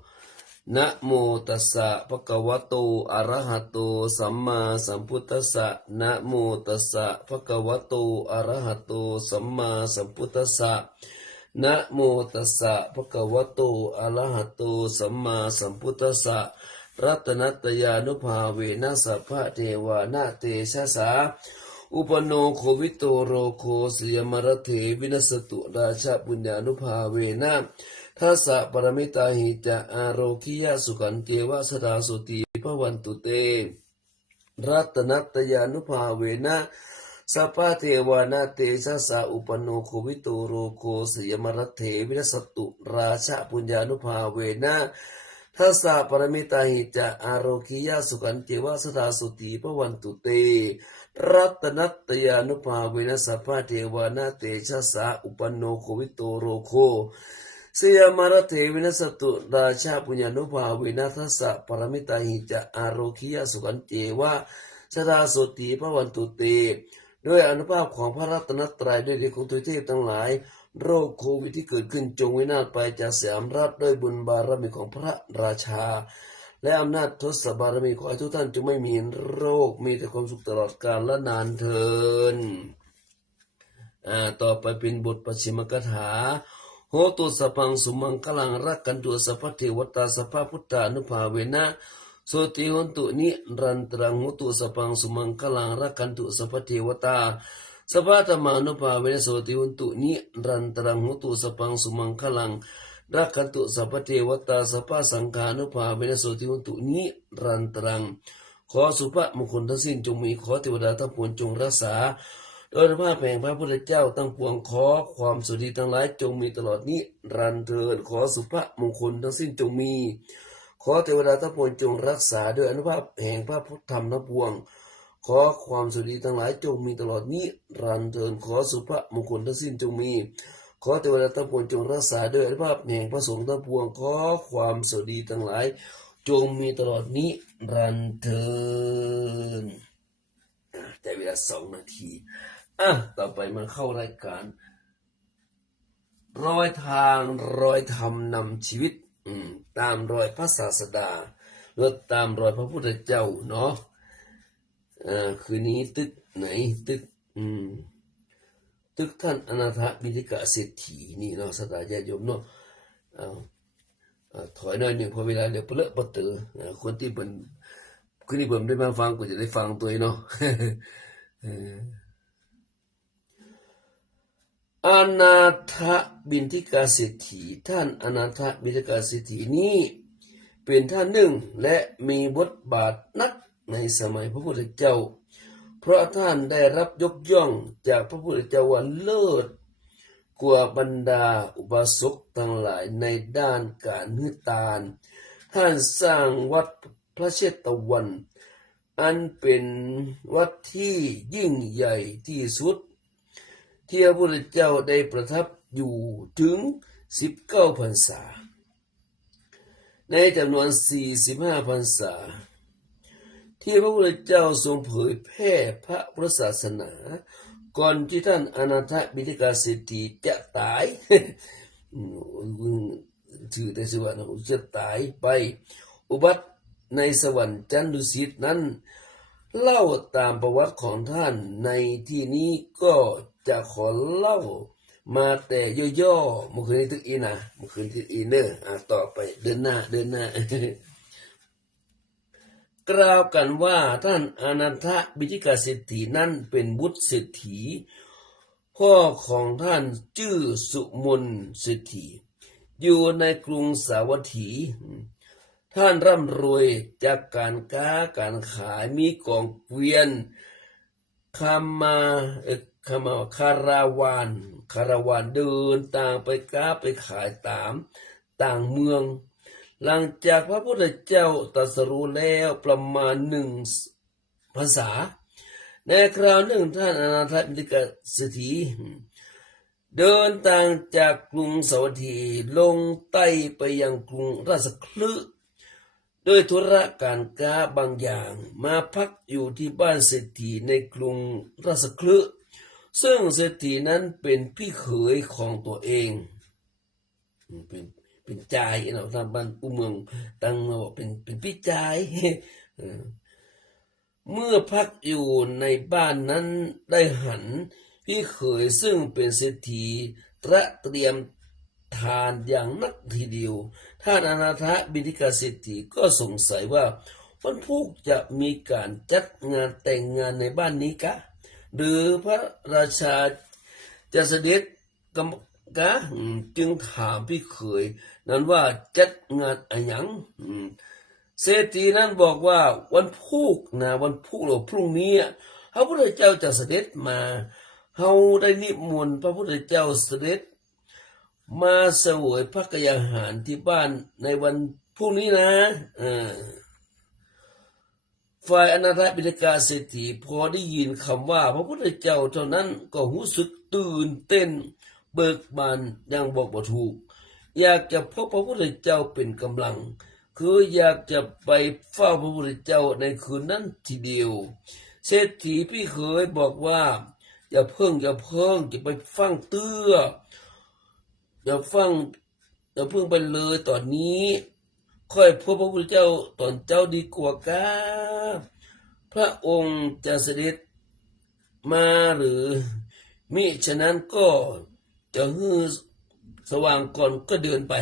นะโมตัสสะภะคะวะโตอะระหะโตสัมมาสัมพุทธัสสะนะโมตัสสะภะคะวะโตอะระหะโตสัมมาสัมพุทธัสสะนะโมตัสสะภะคะวะโตอะระหะโตสัมมาสัมพุทธัสสะรัตนัตยานุภาเวนะสัพพะเทวานาเตชะสาอุปโนโควิโตโรโคสยมรเถวินัสตุราชปุญญานุภาเวนะทัสสะปรมิตาหิจาอาโรคิยะสุขันเทวะสดาสุติภวันตุเตรัตนัตยานุภาเวนะสัพพะเทวานาเตชะสะอุปโนโควิโตโรโคสยมรเถวินัสตุราชปุญญานุภาเวนะทัสสะปรมิตาหิจาอาโรคิยะสุขันเทวะสดาสุติภวันตุเตรัตนัตยานุภาเวนะสัพพะเทวานาเตชะสะอุปโนโควิโตโรโคสยามารเทวินัสตุราชาปุญญานุภาเวนะทัสสะปรมิตาหิจาอาโรคิยะสุขันเจวะสดาโสติภวันตุเตด้วยอนุภาพของพระรัตนตรัยด้วยฤทธิ์ของทุเทพทั้งหลายโรคโควิดที่เกิดขึ้นจงวินาศไปจากสยามรัฐด้วยบุญบารมีของพระราชาและอำนาจทศบารมีขอให้ทุกท่านจงไม่มีโรคมีแต่ความสุขตลอดกาลและนานเทินต่อไปเป็นบทปัจฉิมกถาโหตุสัพพังสุมังคลังรักกันตุสัพพเทวตาสัพพพุทธานุภาเวนะโสติโหตุนิรันตรังโหตุสัพพังสุมังคลังรักกันตุสัพพเทวตาสัพพธรรมานุภาเวนะโสติโหตุนิรันตรังโหตุสัพพังสุมังคลังรักกันตุสัพพเทวตาสัพพสังฆานุภาเวนะโสติโหตุนิรันตรังขอสุภมงคลทั้งสิ้นจงมีขอเทวดาทั้งปวงจงรักษาโดยพระแห่งพระพุทธเจ้าตั้งปวงขอความสุขดีทั้งหลายจงมีตลอดนิรันดร์เถิดขอสุภมงคลทั้งสิ้นจงมีขอเทวดาทั้งปวงจงรักษาโดยอนุภาพแห่งพระพุทธธรรมทั้งปวงขอความสุขดีทั้งหลายจงมีตลอดนิรันดร์เถิดขอสุภมงคลทั้งสิ้นจงมีขอเทวดาทั้งปวงจงรักษาโดยอนุภาพแห่งพระสงฆ์ทั้งปวงขอความสุขดีทั้งหลายจงมีตลอดนิรันดร์เถิดแต่เวลา2 นาทีต่อไปมาเข้ารายการรอยทางรอยธรรมนำชีวิตตามรอยพระศาสดาหรือตามรอยพระพุทธเจ้าเนาะคืนนี้ตึกไหนตึกท่านอนาถบิณฑิกะเศรษฐีนี่เนาะสตาญาติโยมเนาะถอยหน่อยหนึ่งพอเวลาเดี๋ยวเปลอะปะเตอคนที่เป็นคืนนี้ผมได้มาฟังก็จะได้ฟังตัวเนาะอนาถบิณฑิกาเศรษฐีท่านอนาถบิณฑิกาเศรษฐีนี้เป็นท่านหนึ่งและมีบทบาทนักในสมัยพระพุทธเจ้าเพราะท่านได้รับยกย่องจากพระพุทธเจ้าว่าเลิศกว่าบรรดาอุบาสกทั้งหลายในด้านการให้ทานท่านสร้างวัด พระเชตวัน อันเป็นวัดที่ยิ่งใหญ่ที่สุดที่พระพุทธเจ้าได้ประทับอยู่ถึง19 พรรษาในจำนวน45 พรรษาที่พระพุทธเจ้าทรงเผยแพร่พระพุทธศาสนาก่อนที่ท่านอนาถบิณฑิกาเศรษฐีจะตาย ถือได้สิว่าจะตายไปอุบัติในสวรรค์ชั้นดุสิตนั้นเล่าตามประวัติของท่านในที่นี้ก็จะขอเล่ามาแต่ย่อๆเมื่อคืนนี้ทึกอีนะเมื่อคืนที่อีเนอร์ต่อไปเดินหน้า กล่าวกันว่าท่านอนันทบิณฑิกาเศรษฐีนั้นเป็นบุตรเศรษฐีพ่อของท่านชื่อสุมนเศรษฐีอยู่ในกรุงสาวัตถีท่านร่ำรวยจากการค้าการขายมีกองเกวียนคาราวานเดินต่างไปค้าไปขายตามต่างเมืองหลังจากพระพุทธเจ้าตรัสรู้แล้วประมาณ1 พรรษาในคราวหนึ่งท่านอนาถบิณฑิกาเศรษฐีเดินทางจากกรุงสาวัตถีลงใต้ไปยังกรุงราชคฤห์โดยธุระการค้าบางอย่างมาพักอยู่ที่บ้านเศรษฐีในกรุงราชคฤห์ซึ่งเศรษฐีนั้นเป็นพี่เขยของตัวเองเป็นจายเนาะทางบ้านอุเมืองตั้งมาบอกเป็นพี่จาย เมื่อพักอยู่ในบ้านนั้นได้หันพี่เขยซึ่งเป็นเศรษฐีเตรียมทานอย่างนักทีเดียวท่านอนาถบิณฑิกาเศรษฐีก็สงสัยว่าวันพุธจะมีการจัดงานแต่งงานในบ้านนี้กะหรือพระราชาจะเสด็จกะจึงถามพี่เขยนั้นว่าจัดงานอะไรหยังเศรษฐีนั้นบอกว่าวันพุธวันพุธหรือพรุ่งนี้พระพุทธเจ้าจะเสด็จมาเฮาได้นิมนต์พระพุทธเจ้าเสด็จมาเสวยพระกยาหารที่บ้านในวันพรุ่งนี้นะฝ่ายอนาถบิณฑิกาเศรษฐีพอได้ยินคำว่าพระพุทธเจ้าเท่านั้นก็รู้สึกตื่นเต้นเบิกบานอย่างบอกบ่ถูกอยากจะพบพระพุทธเจ้าเป็นกำลังคืออยากจะไปเฝ้าพระพุทธเจ้าในคืนนั้นทีเดียวเศรษฐีพี่เขยบอกว่าอย่าเพิ่งจะไปฟังเตื้ออย่าเพิ่งไปเลยตอนนี้ค่อยพบพระพุทธเจ้าตอนเจ้าดีกว่าครับพระองค์จะเสด็จมาหรือมิฉะนั้นก็จะฮือสว่างก่อนก็เดินไป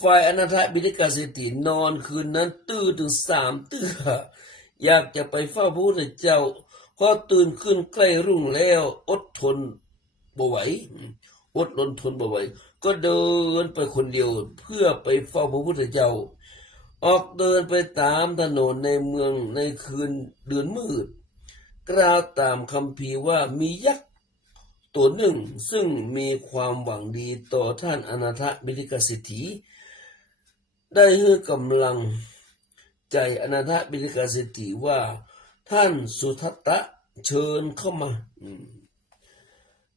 ฝ่ายอนาถบิณฑิกาเศรษฐีนอนคืนนั้นตื่นถึง3 ตื้ออยากจะไปเฝ้าพระพุทธเจ้าพอตื่นขึ้นใกล้รุ่งแล้วอดทนบ่ไหวก็เดินไปคนเดียวเพื่อไปเฝ้าพระพุทธเจ้าออกเดินไปตามถนนในเมืองในคืนเดือนมืดกล่าวตามคัมภีร์ว่ามียักษ์ตัวหนึ่งซึ่งมีความหวังดีต่อท่านอนาถบิณฑิกาเศรษฐีได้ให้กำลังใจอนาถบิณฑิกาเศรษฐีว่าท่านสุทัตตะเชิญเข้ามา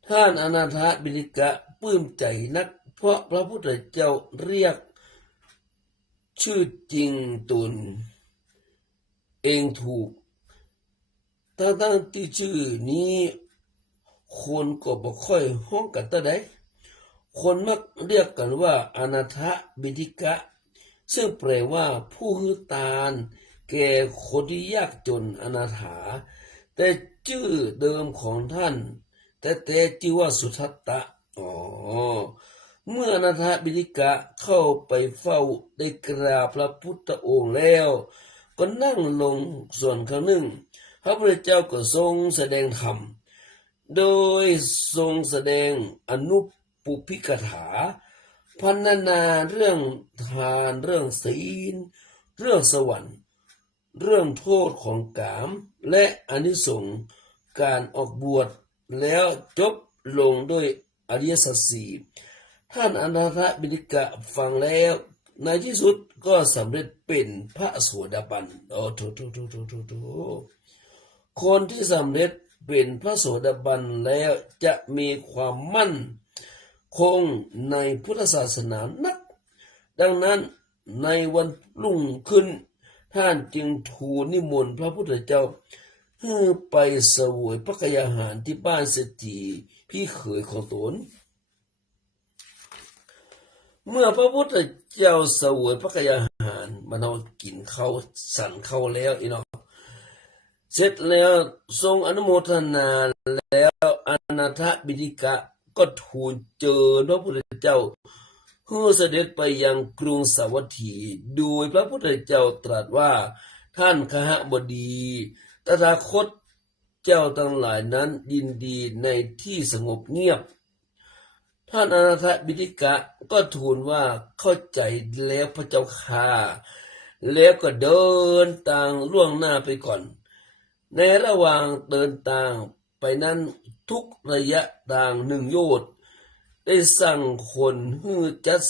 ท่านอนาถบิณฑิกะปลื้มใจนักเพราะพระพุทธเจ้าเรียกชื่อจริงตนเองถูกทั้งที่ชื่อนี้คนก็บ่ค่อยฮ้องกันเท่าใดคนมักเรียกกันว่าอนาถบิณฑิกะซึ่งแปลว่าผู้ฮือตานแก่คนที่ยากจนอนาถาแต่ชื่อเดิมของท่านแต่ชื่อว่าสุทัตตะเมื่ออนาถบิณฑิกะเข้าไปเฝ้าได้กราบพระพุทธองค์แล้วก็นั่งลงส่วนครั้งหนึ่งพระพุทธเจ้าก็ทรงแสดงธรรมโดยทรงแสดงอนุปุพิกถาพรรณนาเรื่องทานเรื่องศีลเรื่องสวรรค์เรื่องโทษของกามและอานิสงส์การออกบวชแล้วจบลงด้วยอริยสัจ 4ท่านอนาถบิณฑิกะฟังแล้ว ในที่สุดก็สำเร็จเป็นพระโสดาบันโอ้โถคนที่สำเร็จเป็นพระโสดาบันแล้วจะมีความมั่นคงในพุทธศาสนานักดังนั้นในวันรุ่งขึ้นท่านจึงทูลนิมนต์พระพุทธเจ้าให้ไปเสวยพระกยาหารที่บ้านเศรษฐีพี่เขยของตนเมื่อพระพุทธเจ้าเสวยพระกยาหารมันเอากินข้าวสั่นข้าวแล้วอีเนาะเสร็จแล้วทรงอนุโมทนาแล้วอนาถบิณฑิกะก็ทูลเชิญพระพุทธเจ้าเพื่อเสด็จไปยังกรุงสาวัตถีโดยพระพุทธเจ้าตรัสว่าท่านคหบดีตถาคตเจ้าทั้งหลายนั้นยินดีในที่สงบเงียบท่านอนาถบิณฑิกะก็ทูลว่าเข้าใจแล้วพระเจ้าค่ะแล้วก็เดินทางล่วงหน้าไปก่อนในระหว่างเดินทางไปนั้นทุกระยะทาง1 โยชน์ได้สั่งคนให้จัด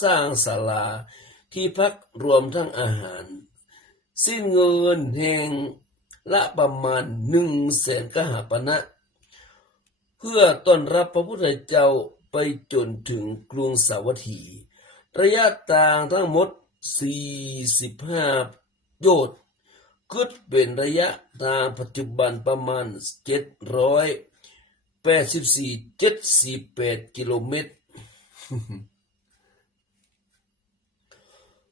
สร้างศาลาที่พักรวมทั้งอาหารสิ้นเงินแห่งละประมาณ100,000 กหาปณะเพื่อต้อนรับพระพุทธเจ้าไปจนถึงกรุงสาวัตถีระยะทางทั้งหมด45 โยชน์คิดเป็นระยะทางปัจจุบันประมาณ784-78 กิโลเมตร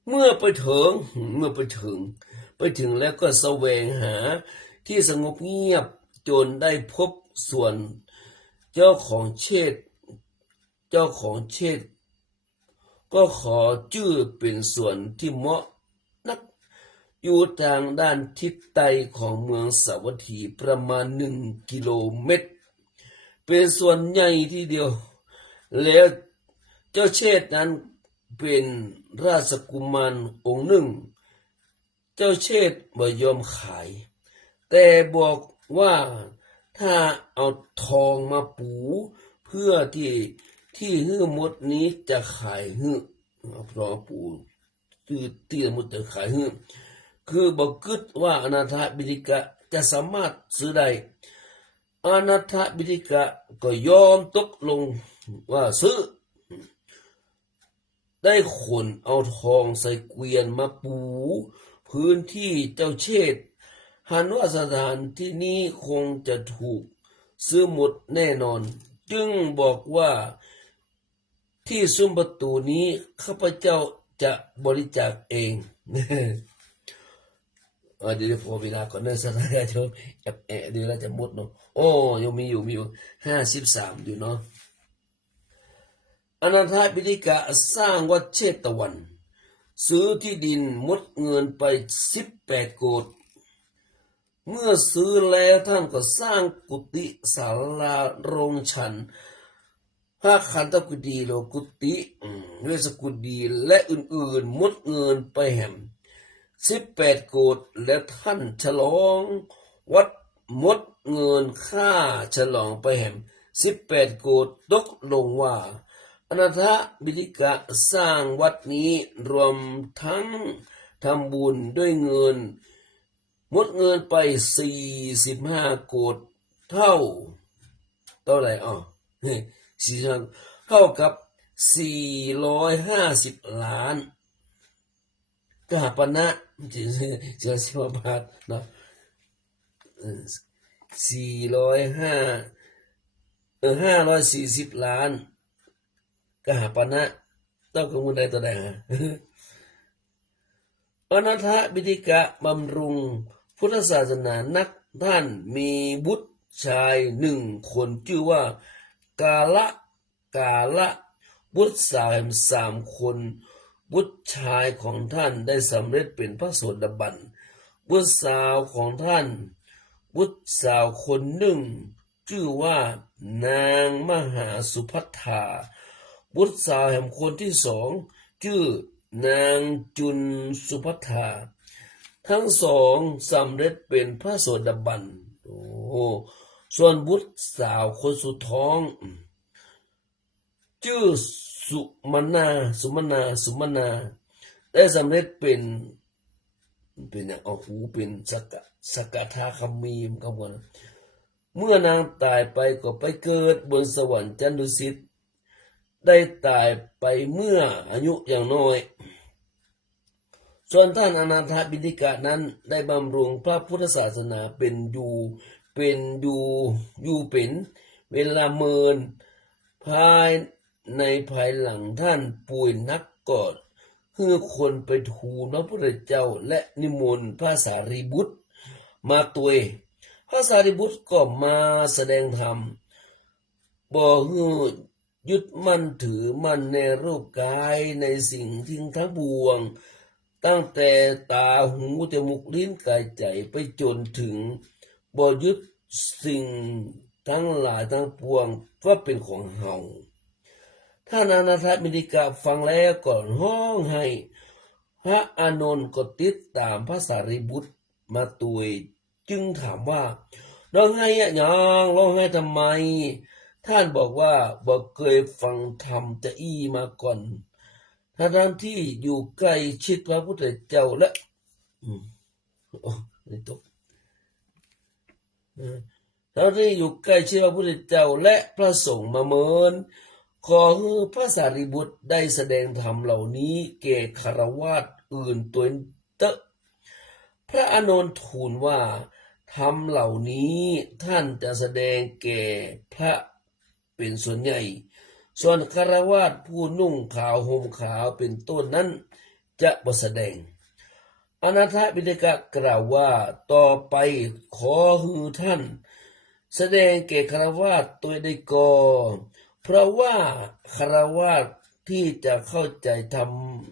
เมื่อไปถึงแล้วก็แสวงหาที่สงบเงียบจนได้พบส่วนเจ้าของเชษก็ขอชื่อเป็นส่วนที่เหมาะนักอยู่ทางด้านทิศใต้ของเมืองสาวัตถีประมาณ1 กิโลเมตรเป็นส่วนใหญ่ทีเดียวแล้วเจ้าเชษนั้นเป็นราชกุมารองค์หนึ่งเจ้าเชษไม่ยอมขายแต่บอกว่าถ้าเอาทองมาปูเพื่อที่หื้อมดนี้จะขายหื้อเพราะปูที่มดจะขายหื้อคือบอกคิดว่าอนาถบิณฑิกะจะสามารถซื้อได้อนาถบิณฑิกะก็ยอมตกลงว่าซื้อได้ขนเอาทองใส่เกวียนมาปูพื้นที่เจ้าเชษหันว่าสถานที่นี้คงจะถูกซื้อหมดแน่นอนจึงบอกว่าที่ซุ้มประตูนี้ข้าพเจ้าจะบริจาคเองเดี๋ยวพอเวลาก่อนนะสักนาทีเดี๋ยวเราจะหมดเนาะโอ้ยังมีอยู่53อยู่เนาะอนาถบิณฑิกะสร้างวัดเชตวันซื้อที่ดินหมดเงินไป18 โกฏเมื่อซื้อแล้วท่านก็สร้างกุฏิศาลาโรงฉันพระขันธกุฎีโลกุฏิเวสกุฎีและอื่นๆหมดเงินไปแห่ม18 โกฏและท่านฉลองวัดหมดเงินค่าฉลองไปแห่ม18 โกฏตกลงว่าอนาถบิณฑิกะสร้างวัดนี้รวมทั้งทำบุญด้วยเงินหมดเงินไป45 โกฏเท่าไหร่45เท่ากับ450 ล้านกหาปณะ410 บาทนะ540 ล้านกหาปณะต้องกังวลใดตัวใดฮะอนาถบิณฑิกะบำรุงพุทธศาสนานักท่านมีบุตรชาย1 คนชื่อว่ากาละบุตรสาว3 คนบุตรชายของท่านได้สำเร็จเป็นพระโสดาบันบุตรสาวของท่านบุตรสาวคนหนึ่งชื่อว่านางมหาสุภัทธาบุตรสาวแห่งคนที่2ชื่อนางจุลสุภัทธาทั้ง2สำเร็จเป็นพระโสดาบันส่วนบุตรสาวคนสุดท้องชื่อสุมนา ได้สำเร็จเป็นอย่างเอาหูเป็นสกทาคามีมคำว่าเมื่อนางตายไปก็ไปเกิดบนสวรรค์ชั้นดุสิตได้ตายไปเมื่ออายุอย่างน้อยส่วนท่านอนาถบิณฑิกะนั้นได้บำรุงพระพุทธศาสนาเป็นเวลาเมินภายในภายหลังท่านป่วยนักก่อนคือคนไปทูลพระพุทธเจ้าและนิมนต์พระสารีบุตรมาตวยพระสารีบุตรก็มาแสดงธรรมบ่ฮือยึดมั่นถือมั่นในรูปกายในสิ่งทิ้งทั้งปวงตั้งแต่ตาหูจมูกลิ้นกายใจไปจนถึงบ่ยึดสิ่งทั้งหลายทั้งปวงว่าเป็นของเฮาท่านอนาถบิณฑิกะฟังแล้วก่อนห้องให้พระอานนท์ก็ติดตามพระสารีบุตรมาตุยจึงถามว่าร้องไห้อะหยังร้องไห้ทำไมท่านบอกว่าบ่เคยฟังธรรมจะอี้มาก่อนทั้งที่อยู่ใกล้ชิดพระพุทธเจ้าและนี่ตกทั้งที่อยู่ใกล้ชิดพระพุทธเจ้าและพระสงฆ์มาเมินขอให้พระสารีบุตรได้แสดงธรรมเหล่านี้แก่คฤหัสถ์อื่นตัวเตอะพระอานนท์ทูลว่าธรรมเหล่านี้ท่านจะแสดงแก่พระเป็นส่วนใหญ่ส่วนคฤหัสถ์ผู้นุ่งขาวห่มขาวเป็นต้นนั้นจะบ่แสดงอนาถบิณฑิกะกล่าวว่าต่อไปขอให้ท่านแสดงแก่คฤหัสถ์ตัวใดก่อนเพราะว่าคฤหัสถ์ที่จะเข้าใจธรร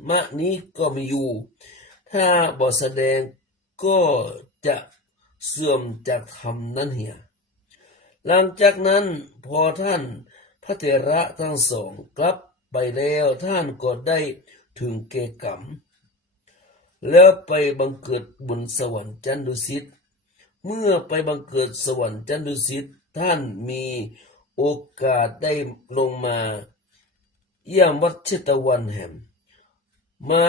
มะนี้ก็มีอยู่ถ้าบ่แสดงก็จะเสื่อมจากธรรมนั้นเหียหลังจากนั้นพอท่านพระเถระทั้งสองกลับไปแล้วท่านก็ได้ถึงแก่กรรมแล้วไปบังเกิดบนสวรรค์ชั้นดุสิตเมื่อไปบังเกิดสวรรค์ชั้นดุสิตท่านมีโอกาสได้ลงมาเยี่ยมวัดเชตวันแห่งมา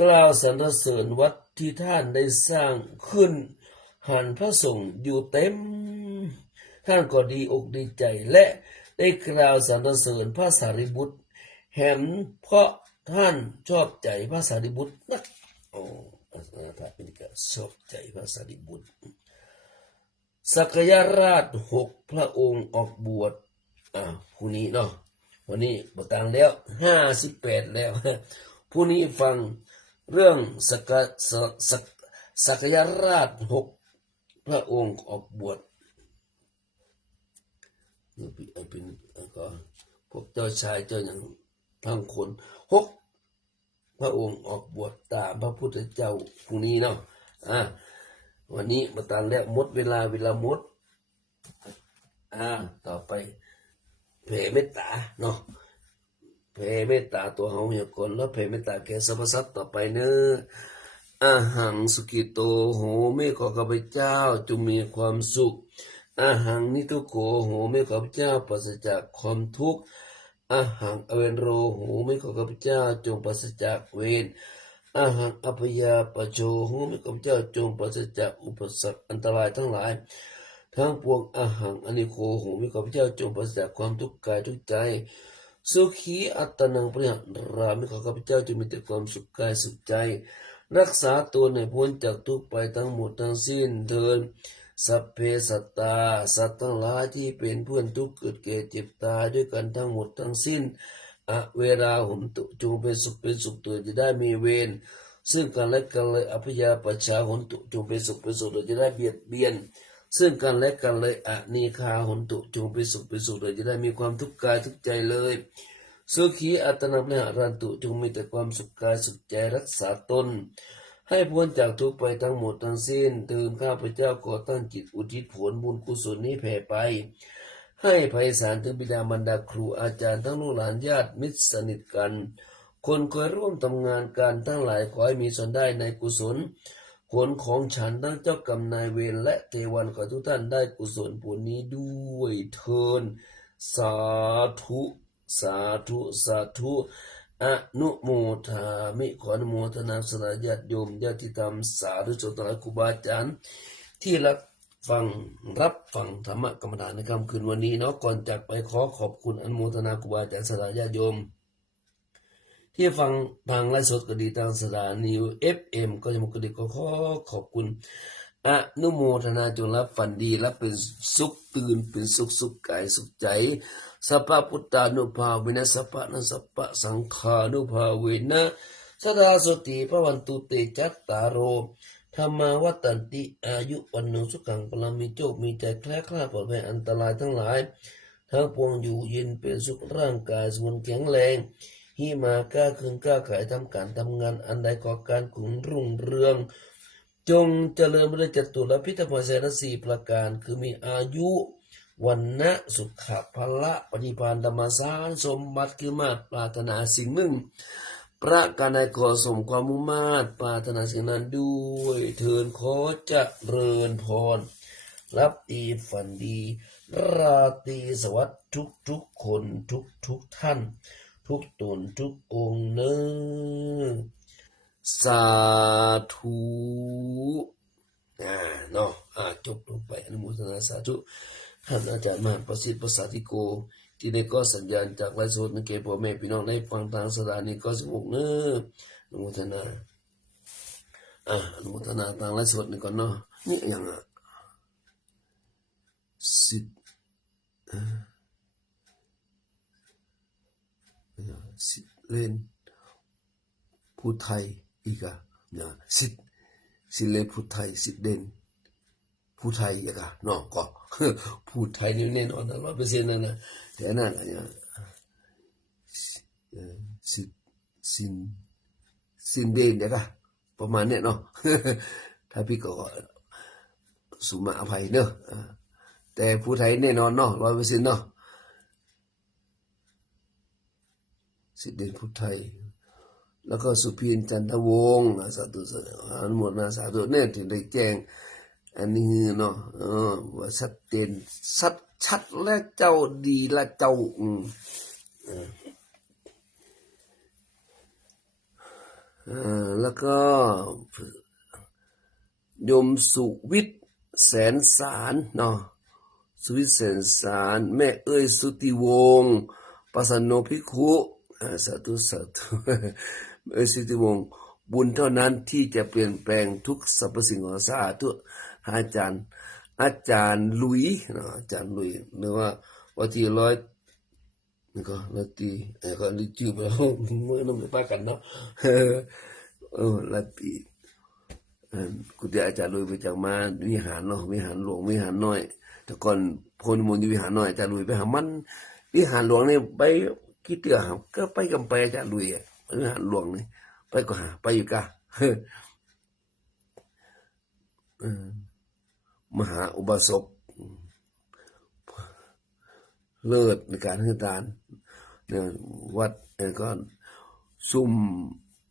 กล่าวสรรเสริญวัดที่ท่านได้สร้างขึ้นหันพระสงฆ์อยู่เต็มท่านก็ดีอกดีใจและได้กล่าวสรรเสริญพระสารีบุตรแห่งเพราะท่านชอบใจพระสารีบุตรนักพระบิณฑิกะชอบใจพระสารีบุตรสักยราช6พระองค์ออกบวชผู้นี้เนาะวันนี้บ่ต่างแล้ว58แล้วผู้นี้ฟังเรื่องสักยราช6พระองค์ออกบวชเป็นก็พวกเจ้าชายเจ้าอย่างทั้งคน6พระองค์ออกบวชตามพระพุทธเจ้าผู้นี้เนาะวันนี้มาต่างแล้วหมดเวลาหมดต่อไปแผ่เมตตาเนาะแผ่เมตตาตัวเฮาอย่างก่อนแล้วแผ่เมตตาแก่สรรพสัตว์ต่อไปเนอะอาหังสุกิโตโหไม่ขอข้าพเจ้าจงมีความสุขอาหังนิทุโขโหไม่ขอข้าพเจ้าปราศจากความทุกข์อาหังอเวนโรโหไม่ขอข้าพเจ้าจงปราศจากเวรอาหังอัพยาปโชโหไม่ขอข้าพเจ้าจงปราศจากอุปสรรคอันตรายทั้งหลายทั้งปวงอาหังอนิโคโหไม่ขอข้าพเจ้าจงปราศจากความทุกข์กายทุกใจสุขีอัตตนังปริหาราไม่ขอข้าพเจ้าจงมีแต่ความสุขกายสุขใจรักษาตนให้พ้นจากทุกข์ไปทั้งหมดทั้งสิ้นเถิดสัพเพสัตตาสัตว์ทั้งหลายที่เป็นเพื่อนทุกข์เกิดแก่เจ็บตายด้วยกันทั้งหมดทั้งสิ้นเวลาหุมตุจงเป็นสุขตัวจะได้มีเวรซึ่งกันและกันเลยอัพยาปชาหุนตุจงเป็นสุขตัวจะได้เบียดเบียนซึ่งกันและกันเลยอนีคาหุนตุจงเป็นสุขตัวจะได้มีความทุกข์กายทุกใจเลยสุขีอัตนังปริหารันตุจงมีแต่ความสุขกายสุขใจรักษาตนให้พ้นจากทุกข์ไปทั้งหมดทั้งสิ้นตื่นข้าพเจ้าขอตั้งจิตอุทิศผลบุญกุศลนี้แผ่ไปให้ไพศาลถึงบิดามารดาครูอาจารย์ทั้งลูกหลานญาติมิตรสนิทกันคนเคยร่วมทำงานการทั้งหลายขอให้มีส่วนได้ในกุศลผลของฉันทั้งเจ้ากรรมนายเวรและเทวันขอทุกท่านได้กุศลผลนี้ด้วยเถิดสาธุ อนุโมทามิขออนุโมทนาสลาญาติโยมญาติธรรมสาธุชนทั้งหลายครูบาอาจารย์ที่รับฟังธรรมกรรมฐานในค่ำคืนวันนี้เนาะก่อนจากไปขอขอบคุณอนุโมทนาครูบาอาจารย์สลาญาติโยมที่ฟังทางไลฟ์สดก็ดีทางสถานี FM ก็ยังก็ดีก็ขอขอบคุณอนุโมทนาจงรับฝันดีรับเป็นสุขตื่นเป็นสุขกายสุขใจสัพพพุทธานุภาเวนะสัพพะนะสัพพะสังฆานุภาเวนะสดาสติภวันตุเตจัตตารโรธรรมาวัตันติอายุวันโนสุขังพลังมีโชคมีใจแคล้วคลาดปลอดภัยอันตรายทั้งหลายทั้งปวงอยู่เย็นเป็นสุขร่างกายสมบูรณ์แข็งแรงหิมาก้าคืนก้าขายทำการทำงานอันใดก่อการขุนรุ่งเรืองจงเจริญไปด้วยจตุรพิธภัณฑ์เสนาสีประการคือมีอายุวันนะสุขภาละปฏิภาณธรรมสารสมบัติคือมาปรารถนาสิ่งหนึ่งประการใดขอสมความมุ่งมา่ปรารถนาสิ่งนั้นด้วยเทินขอเจริญพรรับดีฝันดีราตรีสวัสดิ์ทุกคนทุกท่านทุกตนทุกองค์เนอสาธุเนาะจบลงไปอนุโมทนาสาธุท่านอาจารย์มหาประสิทธิ์ประสาธิโกที่ได้ก็สัญญาณจากไลฟ์สดนักเก็บพ่อแม่พี่น้องได้ฟังทางสถานีก็สงบเนออนุโมทนาอนุโมทนาทางไลฟ์สดนี่ก่อนเนาะนี่อย่างสิเล่นผู้ไทยอีกนะสิเลนผู้ไทยสิเด่นผู้ไทยอีกเนาะก็ผู้ไทยนี่แน่นอนนะ100%นั่นนะแต่นั่นอะไรสินเด่นอีกประมาณเนี้ยเนาะถ้าพี่ก็สุมาอภัยเนอะแต่ผู้ไทยแน่นอนเนาะ100%เนาะสิเด่นผู้ไทยแล้วก็สุพินจันทวงศ์สาธุอนุโมทนาสาธุเนี่ยที่ได้แจ้งอันนี้เนาะว่าชัดเจนชัดและเจ้าดีและเจ้าแล้วก็โยมสุวิทย์แสนสารเนาะสุวิทย์แสนสารแม่เอ้ยสุติวงศ์ปัสสโนภิกขุสาธุสิทธิวงศ์บุญเท่านั้นที่จะเปลี่ยนแปลงทุกสรรพสิ่งของสาธุอาจารย์ลุยนะอาจารย์ลุยหรือว่าวัที่100นี่ก็ละตีก็ลิจือไปแล้วเมื่อนั้นไม่ปากันเนาะละตีกุฏิอาจารย์ลุยไปจากมาวิหารเนาะวิหารหลวงวิหารน้อยแต่ก่อนพลมนอยู่วิหารน้อยอาจารย์ลุยไปหามันวิหารหลวงนี่ไปคิดเตือหาก็ไปกำไปอาจารย์ลุยวิหารหลวงนี่ไปก็หาไปอยู่กะมหาอุบาสกเลิศในการให้ทานเนี่ยวัดก็ซุ่ม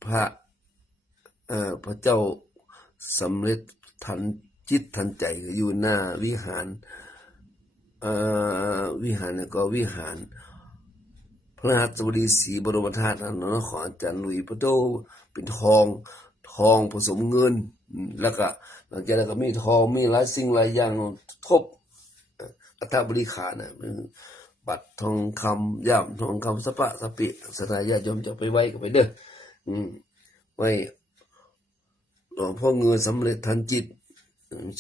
พระเจ้าสำเร็จทันจิตทันใจอยู่หน้าวิหารเนี่ยก็วิหารพระราชบดีศรีบรมธาตุเนาะของอาจารย์หลุยส์พระโตเป็นทองผสมเงินแล้วก็หลังจากนั้นก็มีทองมีหลายสิ่งหลายอย่างทบอัฐบริขารนะบัตรทองคำย่ามทองคำสปะสปิสถาญาติโยมจะไปไว้ก็ไปเด้อไว้หลวงพ่อเงินสำเร็จทันจิต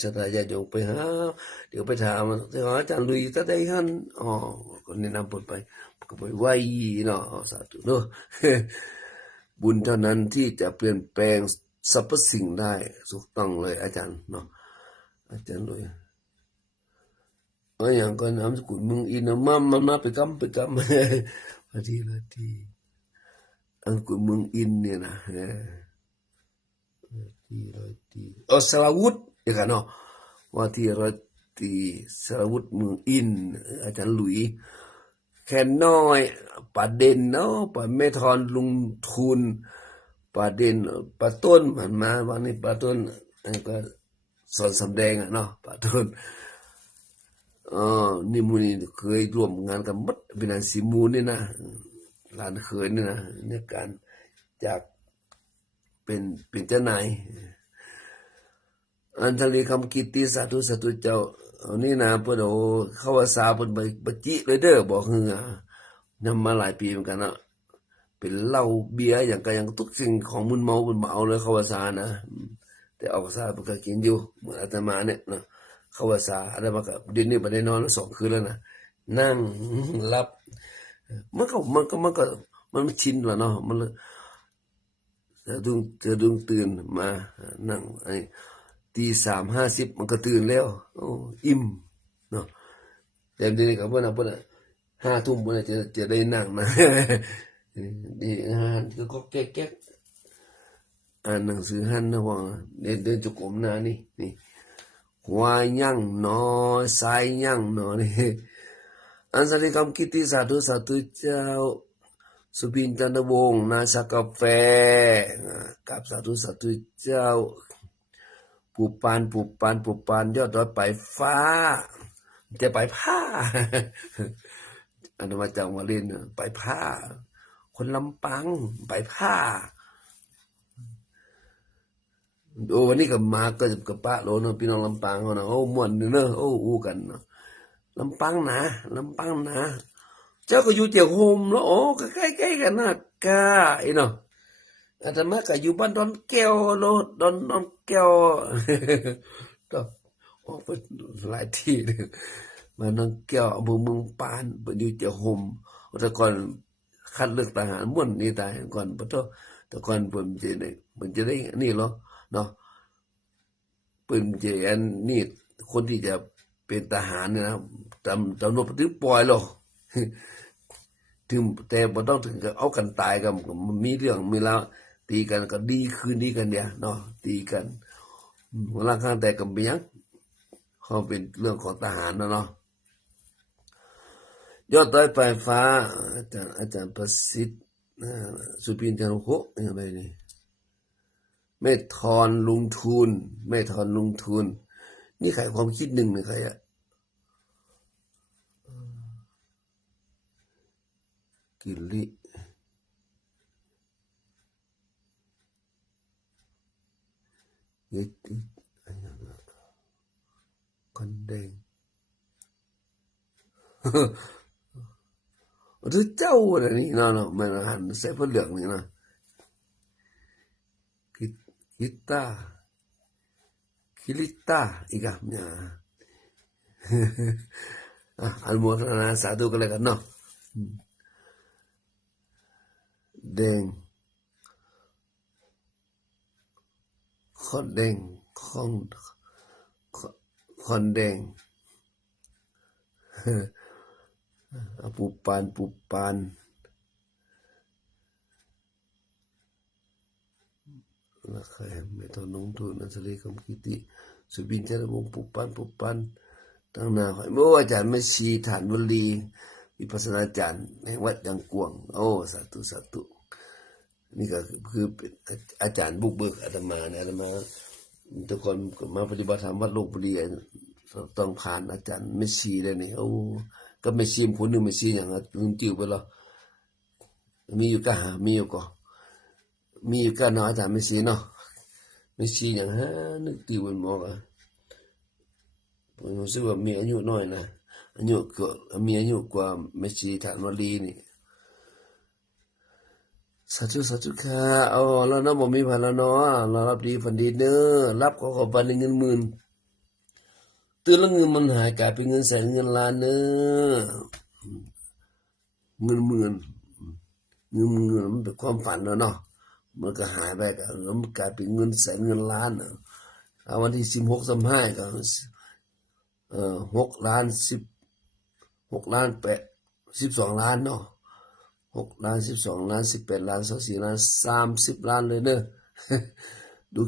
สถาญาติโยมไปหาเดี๋ยวไปถามอาจารย์ลุยถ้าได้ท่านก็แนะนำไปก็ไปไหว้เนาะสาธุเนาะบุญเท่านั้นที่จะเปลี่ยนแปลงสรรพสิ่งได้ถูกต้องเลยอาจารย์เนาะอาจารย์ลุยอย่างก่อนนามสกุลมึงอินมาไปกำพอดีอันกุลมึงอินเนี่ยนะที่สราวุธอีกเนาะว่าที่สราวุธมึงอินอาจารย์หลุยแค่น้อยประเด็นเนาะประเมทอนลุงทุนประเด็นประต้นมันมาวันนี้ประต้นก็สอนสำแดงเนาะประต้นนี่มูนี่เคยร่วมงานกับมัดเป็นสีมูนี่นะ หลานเขยนี่นะในการจากเป็นเจ้านายอันทลีคำกิตติสาธุสาธุเจ้านี่นะเพิ่นเอาเข้าว่าสาเพิ่นไปจิเลยเด้อบอกคือนำมาหลายปีเหมือนกันเนาะเป็นเหล้าเบียร์อย่างก็อย่างทุกสิ่งของมึนเมาเพิ่นบ่เอาเลยเข้าว่าสานะแต่เอาสาเพิ่นก็กินอยู่เหมือนอาตมาเนี่ยเนาะเข้าว่าสาอาตมาก็เดี๋ยวนี้บ่ได้นอน2 คืนแล้วนะนั่งหลับมันชินแล้วเนาะมันจะดุ้งตื่นมานั่งไอ้ตี 3:50มันก็ตื่นแล้วโอ้อิ่มเนาะแต่เดี๋ยวนี้ก็เพิ่น5 ทุ่มเพิ่นจะได้นั่งนะนี่ก็แก๊กอ่านหนังสือหันนะว่าเดินจุกมนะนี่หัวยั่งหนอสายยั่งหนอนี่อันสริกรรมกิตติสาธุสาธุเจ้าสุบินจันทวงศ์นาชากาแฟกับสาธุสาธุเจ้าปูปานยอดดอยไปฟ้าจะไปผ้าอันมาจากวาลินไปผ้าคนลำปางไปผ้าโอ้วันนี้ก็มาก็จะกับป้าโลนพี่น้องลำปางเขานะโอ้ม่วนเนอะโอ้อู้กันเนาะลำปางนะเจ้าก็อยู่เจียวโฮมเนาะโอ้ก็ใกล้ๆกันนะกะไอ้เนาะอาตมาก็อยู่บ้านดอนแก้วโลดอนแก้วก็โอ้ไปหลายที่มาดอนแก้วอำเภอเมืองปานไปอยู่เจียวโฮมแต่ก่อนคัดเลือกทหารม่วนนี่ตายก่อนปะโตแต่ก่อนเพิ่นจะได้นี่เหรอเนาะเพิ่นจะอันนี่คนที่จะเป็นทหารเนี่ยนะจำนวนถึงปล่อยหรอกถึงแต่บ่ต้องถึงกับเอากันตายกันมันมีเรื่องมีแล้วตีกันก็ดีคืนดีกันเนี่ยเนาะตีกันเวลาข้างแต่กับเบียงเขาเป็นเรื่องของทหารเนาะยอดดอยปลายฟ้าอาจารย์ประสิทธิ์สุพินจันทร์โหอย่างไรนี่แม่ทอนลุงทุนนี่ใครความคิดหนึ่งเลยใครอะกิริคนแดงหรือเจ้าอะไรนี่เนาะมันหันใส่ผ้าเหลืองนี่นะกิตาคิลิตาอีกอ่ะเนี่ยอัลโมทนาสาธุกันเลยกันเนาะแดงคนแดงคนแดงปูปานแล้วใครไม่ต้องลงทุนนันสลีคำกิติสุบินจันทวงศ์ปูปานตั้งนาหอยเมื่ออาจารย์ไม่ชีฐานวลีวิปัสสนาจารย์ในวัดยังกวงโอ้สาธุนี่ก็คือเป็นอาจารย์บุกเบิกอาตมาเนี่ยอาตมาทุกคนมาปฏิบัติธรรมวัดโลกบุรีต้องผ่านอาจารย์ไม่ชีเลยเนี่ยโอ้ก็ไม่ชีคนหนึ่งไม่ชีอย่างลืมจื่อไปแล้วมีอยู่ก็มีอยู่น้อยอาจารย์ไม่ชีเนาะไม่ชีอย่างฮะนึกตื่นมันบอกผมรู้สึกว่ามีอายุน้อยนะมีอายุกว่าไม่ชีฐานวลีนี่สาธุค่ะเอาแล้วนะบ่มีพันแล้วเนาะเรารับดีฝันดีเด้อรับขอพันเงินหมื่นตื่นแล้วเงินมันหายกลายเป็นเงินแสนเงินล้านเด้อเงินหมื่นมันเป็นความฝันแล้วเนาะมันก็หายไปก็มันกลายเป็นเงินแสนเงินล้านเอาวันที่16-25ก็6 ล้าน12 ล้านเนาะ6 ล้าน12 ล้าน18 ล้าน24 ล้าน30 ล้านเลยเนอะดู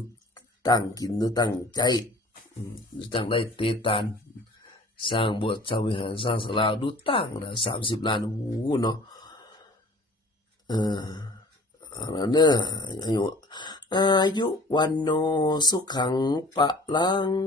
ตั้งกินดูตั้งใจตั้งได้เตตานสร้างโบสถ์สร้างวิหารสร้างศาลาดูตั้งนะ30 ล้านโอ้โหเนาะแล้วเนอะอายุวันโนสุขังปะลัง